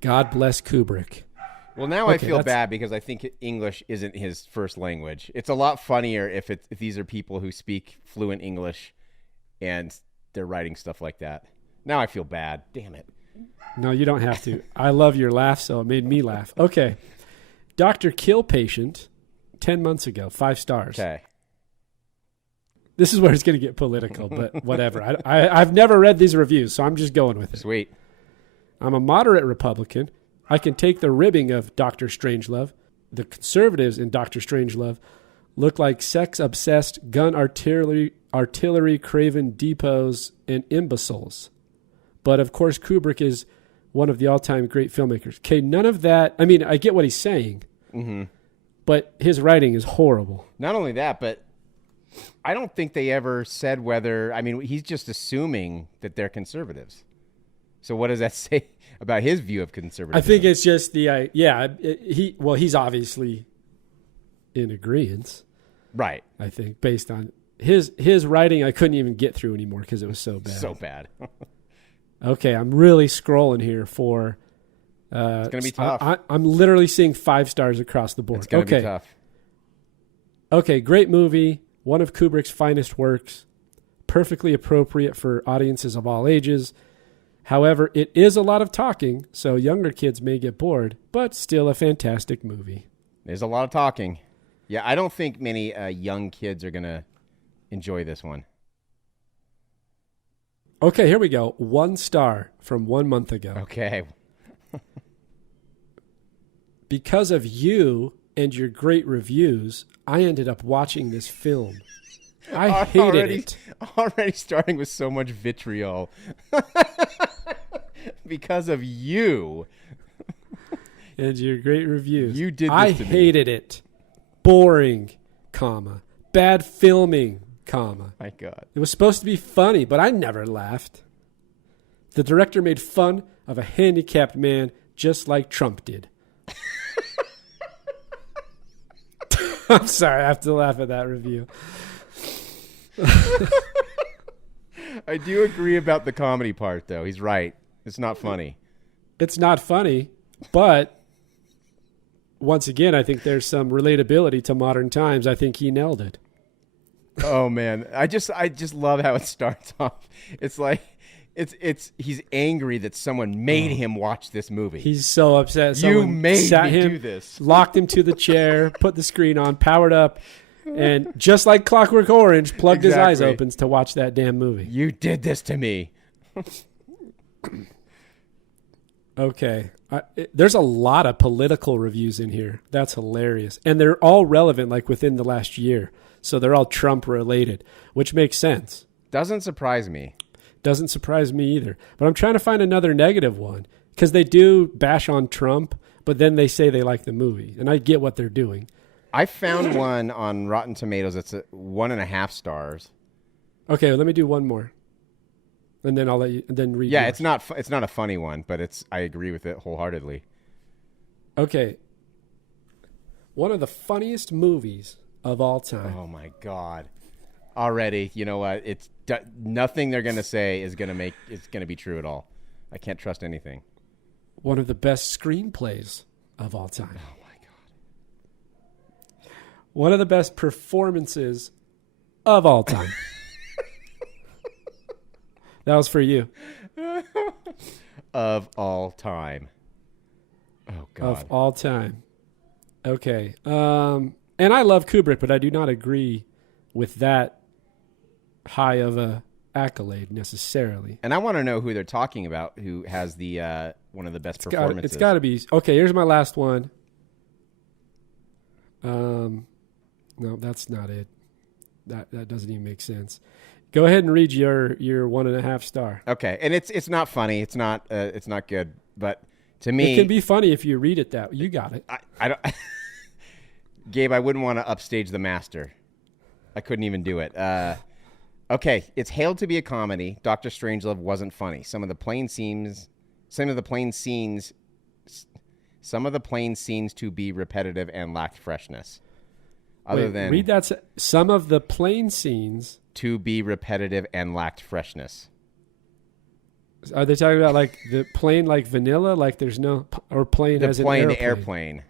God bless Kubrick. Well, now I feel bad because I think English isn't his first language. It's a lot funnier if these are people who speak fluent English and they're writing stuff like that. Now I feel bad. Damn it. No, you don't have to. I love your laugh, so it made me laugh. Okay. Dr. Kill Patient, 10 months ago, 5 stars. Okay. This is where it's going to get political, but whatever. I've never read these reviews, so I'm just going with it. Sweet. I'm a moderate Republican. I can take the ribbing of Dr. Strangelove. The conservatives in Dr. Strangelove look like sex-obsessed, gun artillery craven depots and imbeciles. But, of course, Kubrick is one of the all-time great filmmakers. Okay, none of that. I mean, I get what he's saying, but his writing is horrible. Not only that, but I don't think they ever said whether. I mean, he's just assuming that they're conservatives. So what does that say about his view of conservatism? I think it's just he's obviously in agreement, right? I think based on his writing, I couldn't even get through anymore because it was so bad. So bad. Okay, I'm really scrolling here for. It's gonna be tough. I'm literally seeing 5 stars across the board. It's gonna be tough. Okay, great movie. One of Kubrick's finest works. Perfectly appropriate for audiences of all ages. However, it is a lot of talking, so younger kids may get bored, but still a fantastic movie. There's a lot of talking. Yeah, I don't think many young kids are gonna enjoy this one. Okay, here we go. 1 star from 1 month ago. Okay. Because of you and your great reviews, I ended up watching this film. I hated it. Already starting with so much vitriol. Because of you. And your great reviews. You did this I to me. hated it. Boring, comma. Bad filming, comma. My God. It was supposed to be funny, but I never laughed. The director made fun of a handicapped man just like Trump did. I'm sorry, I have to laugh at that review. I do agree about the comedy part, though. He's right. It's not funny. It's not funny, but once again, I think there's some relatability to modern times. I think he nailed it. Oh man, I just love how it starts off. It's like he's angry that someone made him watch this movie. He's so upset. You Someone made sat me him, do this. Locked him to the chair, put the screen on, powered up, and just like Clockwork Orange, plugged his eyes Exactly. open to watch that damn movie. You did this to me. Okay. There's a lot of political reviews in here. That's hilarious. And they're all relevant, like within the last year. So they're all Trump related, which makes sense. Doesn't surprise me. Doesn't surprise me either. But I'm trying to find another negative one because they do bash on Trump, but then they say they like the movie. And I get what they're doing. I found one on Rotten Tomatoes that's 1.5 stars. Okay, let me do one more. And then I'll let you then read. Yeah, yours. it's not a funny one, but I agree with it wholeheartedly. Okay. One of the funniest movies of all time. Oh my God. Already, you know what? It's nothing they're going to say is going to be true at all. I can't trust anything. One of the best screenplays of all time. Oh my God. One of the best performances of all time. That was for you. Of all time. Oh God. Of all time. Okay. And I love Kubrick, but I do not agree with that high of a accolade necessarily. And I want to know who they're talking about who has the one of the best performances. It's got to be. Okay, here's my last one. No, that's not it. That doesn't even make sense. Go ahead and read your 1.5 star. Okay, and it's not funny. It's not good. But to me, It can be funny if you read it that. You got it. I don't. Gabe, I wouldn't want to upstage the master. I couldn't even do it. Okay, it's hailed to be a comedy. Dr. Strangelove wasn't funny. Some of the plain scenes to be repetitive and lacked freshness. Read that. Some of the plain scenes to be repetitive and lacked freshness. Are they talking about like the plane, like vanilla, like there's no or plane The as plane, an the airplane,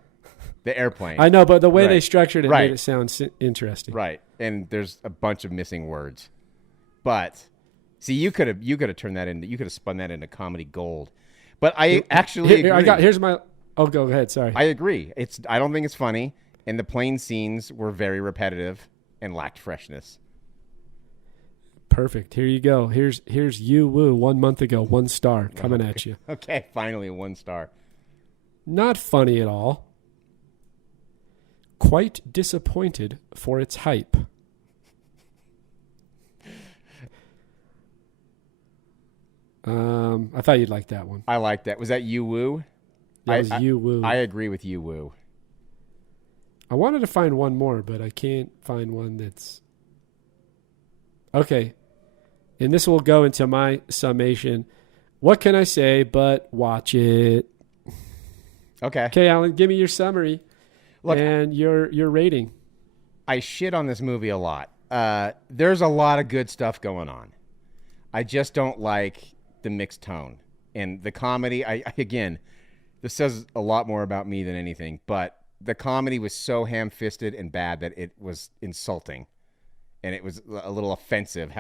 the airplane. I know, but the way Right. they structured it Right. made it sound interesting. Right, and there's a bunch of missing words. But see, you could have turned that into, you could have spun that into comedy gold. But I actually agree. Here's my. Oh, go ahead. Sorry. I agree. I don't think it's funny, and the plane scenes were very repetitive and lacked freshness. Perfect. Here you go. Here's You Woo 1 month ago, 1 star coming at you. Okay, finally 1 star. Not funny at all. Quite disappointed for its hype. I thought you'd like that one. I like that. Was that You Woo? That was You Woo. I agree with You Woo. I wanted to find one more, but I can't find one that's... Okay. And this will go into my summation. What can I say but watch it? Okay. Okay, Alan, give me your summary. Look, and your rating. I shit on this movie a lot. There's a lot of good stuff going on. I just don't like the mixed tone. And the comedy, again, this says a lot more about me than anything, but the comedy was so ham-fisted and bad that it was insulting. And it was a little offensive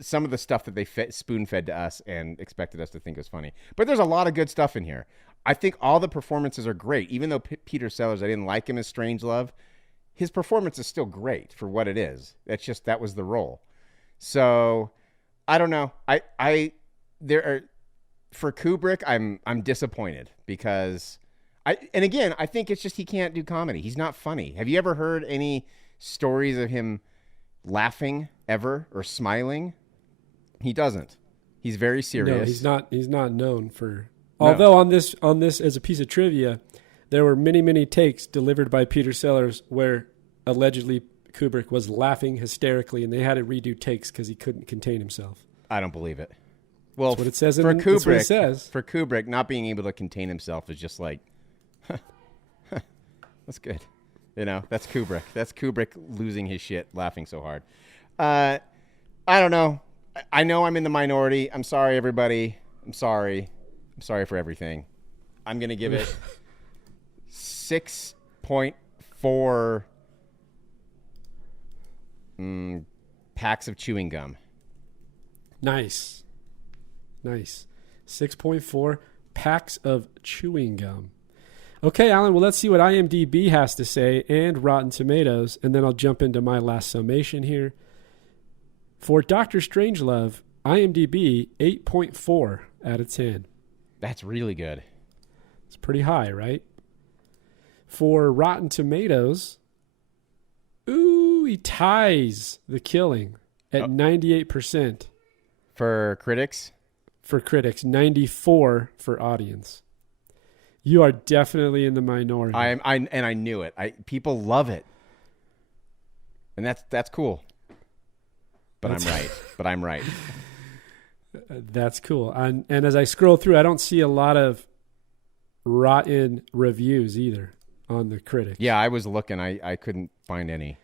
some of the stuff that they spoon-fed to us and expected us to think was funny. But there's a lot of good stuff in here. I think all the performances are great. Even though Peter Sellers, I didn't like him as Strangelove, his performance is still great for what it is. That's just, that was the role. So I don't know. For Kubrick, I'm disappointed because I think it's just he can't do comedy. He's not funny. Have you ever heard any stories of him laughing ever or smiling? He doesn't. He's very serious. No, he's not known for. No. Although on this as a piece of trivia, there were many takes delivered by Peter Sellers where allegedly Kubrick was laughing hysterically, and they had to redo takes because he couldn't contain himself. I don't believe it. Well, that's what it says. For That's what it says. For Kubrick, not being able to contain himself is just like, that's good. You know, that's Kubrick. That's Kubrick losing his shit, laughing so hard. I don't know. I know I'm in the minority. I'm sorry, everybody. I'm sorry for everything. I'm going to give it 6.4 packs of chewing gum. Nice. 6.4 packs of chewing gum. Okay, Alan, well, let's see what IMDb has to say and Rotten Tomatoes, and then I'll jump into my last summation here. For Dr. Strangelove, IMDb 8.4 out of 10. That's really good. It's pretty high, right? For Rotten Tomatoes, he ties The Killing at 98%. For critics? For critics, 94 for audience. You are definitely in the minority. I knew it. People love it, and that's cool. But I'm right. That's cool. And as I scroll through, I don't see a lot of rotten reviews either on the critics. Yeah, I was looking. I couldn't find any.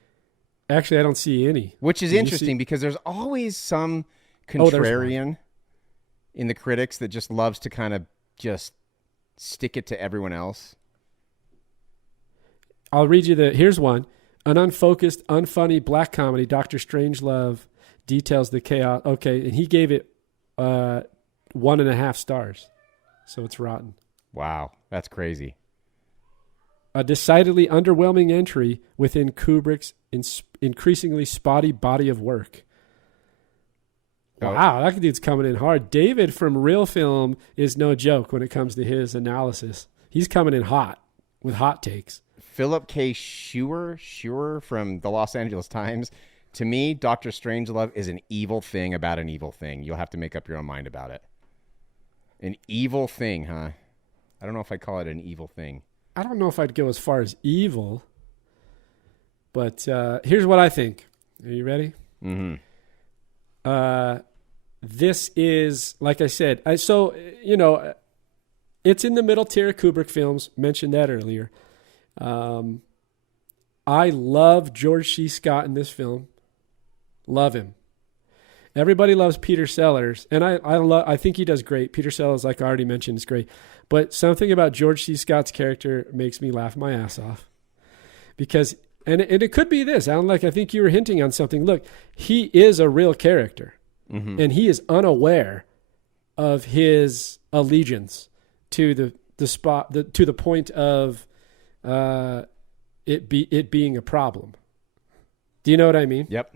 Actually, I don't see any. Which is interesting because there's always some contrarian in the critics that just loves to kind of just stick it to everyone else. I'll read you here's one. An unfocused, unfunny black comedy, Dr. Strangelove details the chaos. Okay, and he gave it 1.5 stars. So it's rotten. Wow, that's crazy. A decidedly underwhelming entry within Kubrick's increasingly spotty body of work. Wow, that dude's coming in hard. David from Real Film is no joke when it comes to his analysis. He's coming in hot with hot takes. Philip K. Scheuer from the Los Angeles Times. To me, Dr. Strangelove is an evil thing about an evil thing. You'll have to make up your own mind about it. An evil thing, huh? I don't know if I'd call it an evil thing. I don't know if I'd go as far as evil, but here's what I think. Are you ready? Mm-hmm. This is, like I said, it's in the middle tier of Kubrick films. Mentioned that earlier. I love George C. Scott in this film. Love him. Everybody loves Peter Sellers, and I think he does great. Peter Sellers, like I already mentioned, is great. But something about George C. Scott's character makes me laugh my ass off. Because, and it could be this, Alan, like I think you were hinting on something. Look, he is a real character, and he is unaware of his allegiance to the point of it being a problem. Do you know what I mean? Yep.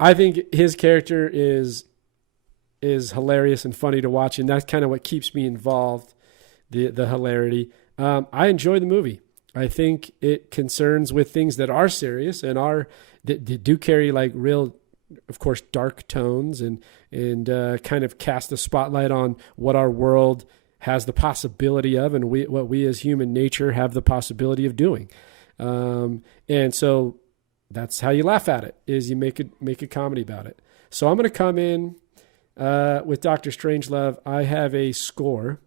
I think his character is hilarious and funny to watch, and that's kind of what keeps me involved, the hilarity. I enjoy the movie. I think it concerns with things that are serious and that do carry like real, of course, dark tones and kind of cast a spotlight on what our world has the possibility of and what we as human nature have the possibility of doing. And so that's how you laugh at it, is you make a comedy about it. So I'm going to come in with Dr. Strangelove. I have a score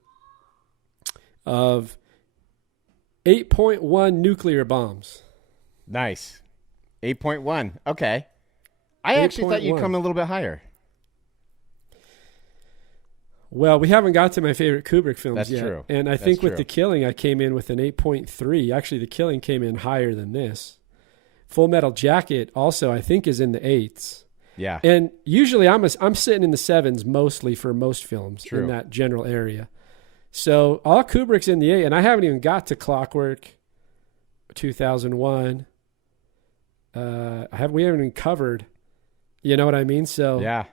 of 8.1 nuclear bombs. Nice. 8.1. Okay. I actually thought you'd come a little bit higher. Well, we haven't got to my favorite Kubrick films That's yet. True. And I think with The Killing, I came in with an 8.3. Actually, The Killing came in higher than this. Full Metal Jacket also, I think, is in the 8s. Yeah. And usually I'm sitting in the 7s mostly for most films True. in that general area. So all Kubrick's in the 8, and I haven't even got to Clockwork 2001. We haven't even covered. You know what I mean? So yeah.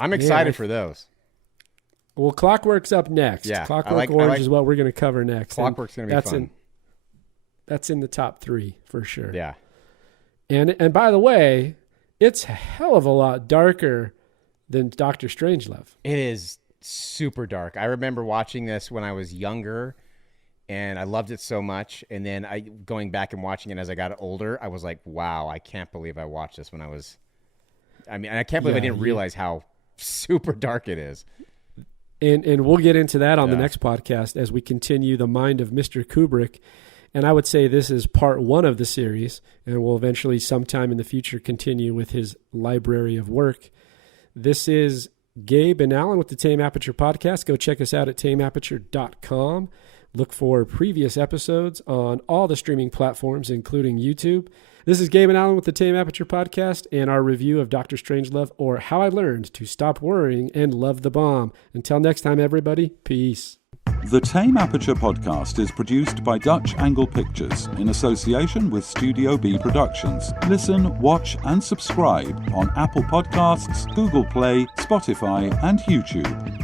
I'm excited for those. Well, Clockwork's up next. Yeah, Clockwork Orange is what we're going to cover next. Clockwork's going to be fun. That's in the top 3 for sure. Yeah. And by the way, it's a hell of a lot darker than Dr. Strangelove. It is super dark. I remember watching this when I was younger, and I loved it so much. And then going back and watching it as I got older, I was like, wow, I can't believe I watched this when I was... I can't believe I didn't realize how super dark it is. And we'll get into that on the next podcast as we continue The Mind of Mr. Kubrick. And I would say this is part 1 of the series, and we'll eventually sometime in the future continue with his library of work. This is Gabe and Alan with the Tame Aperture podcast. Go check us out at tameaperture.com. Look for previous episodes on all the streaming platforms, including YouTube. This is Gabe and Alan with the Tame Aperture podcast and our review of Dr. Strangelove, or How I Learned to Stop Worrying and Love the Bomb. Until next time, everybody, peace. The Tame Aperture podcast is produced by Dutch Angle Pictures in association with Studio B Productions. Listen, watch and subscribe on Apple Podcasts, Google Play, Spotify and YouTube.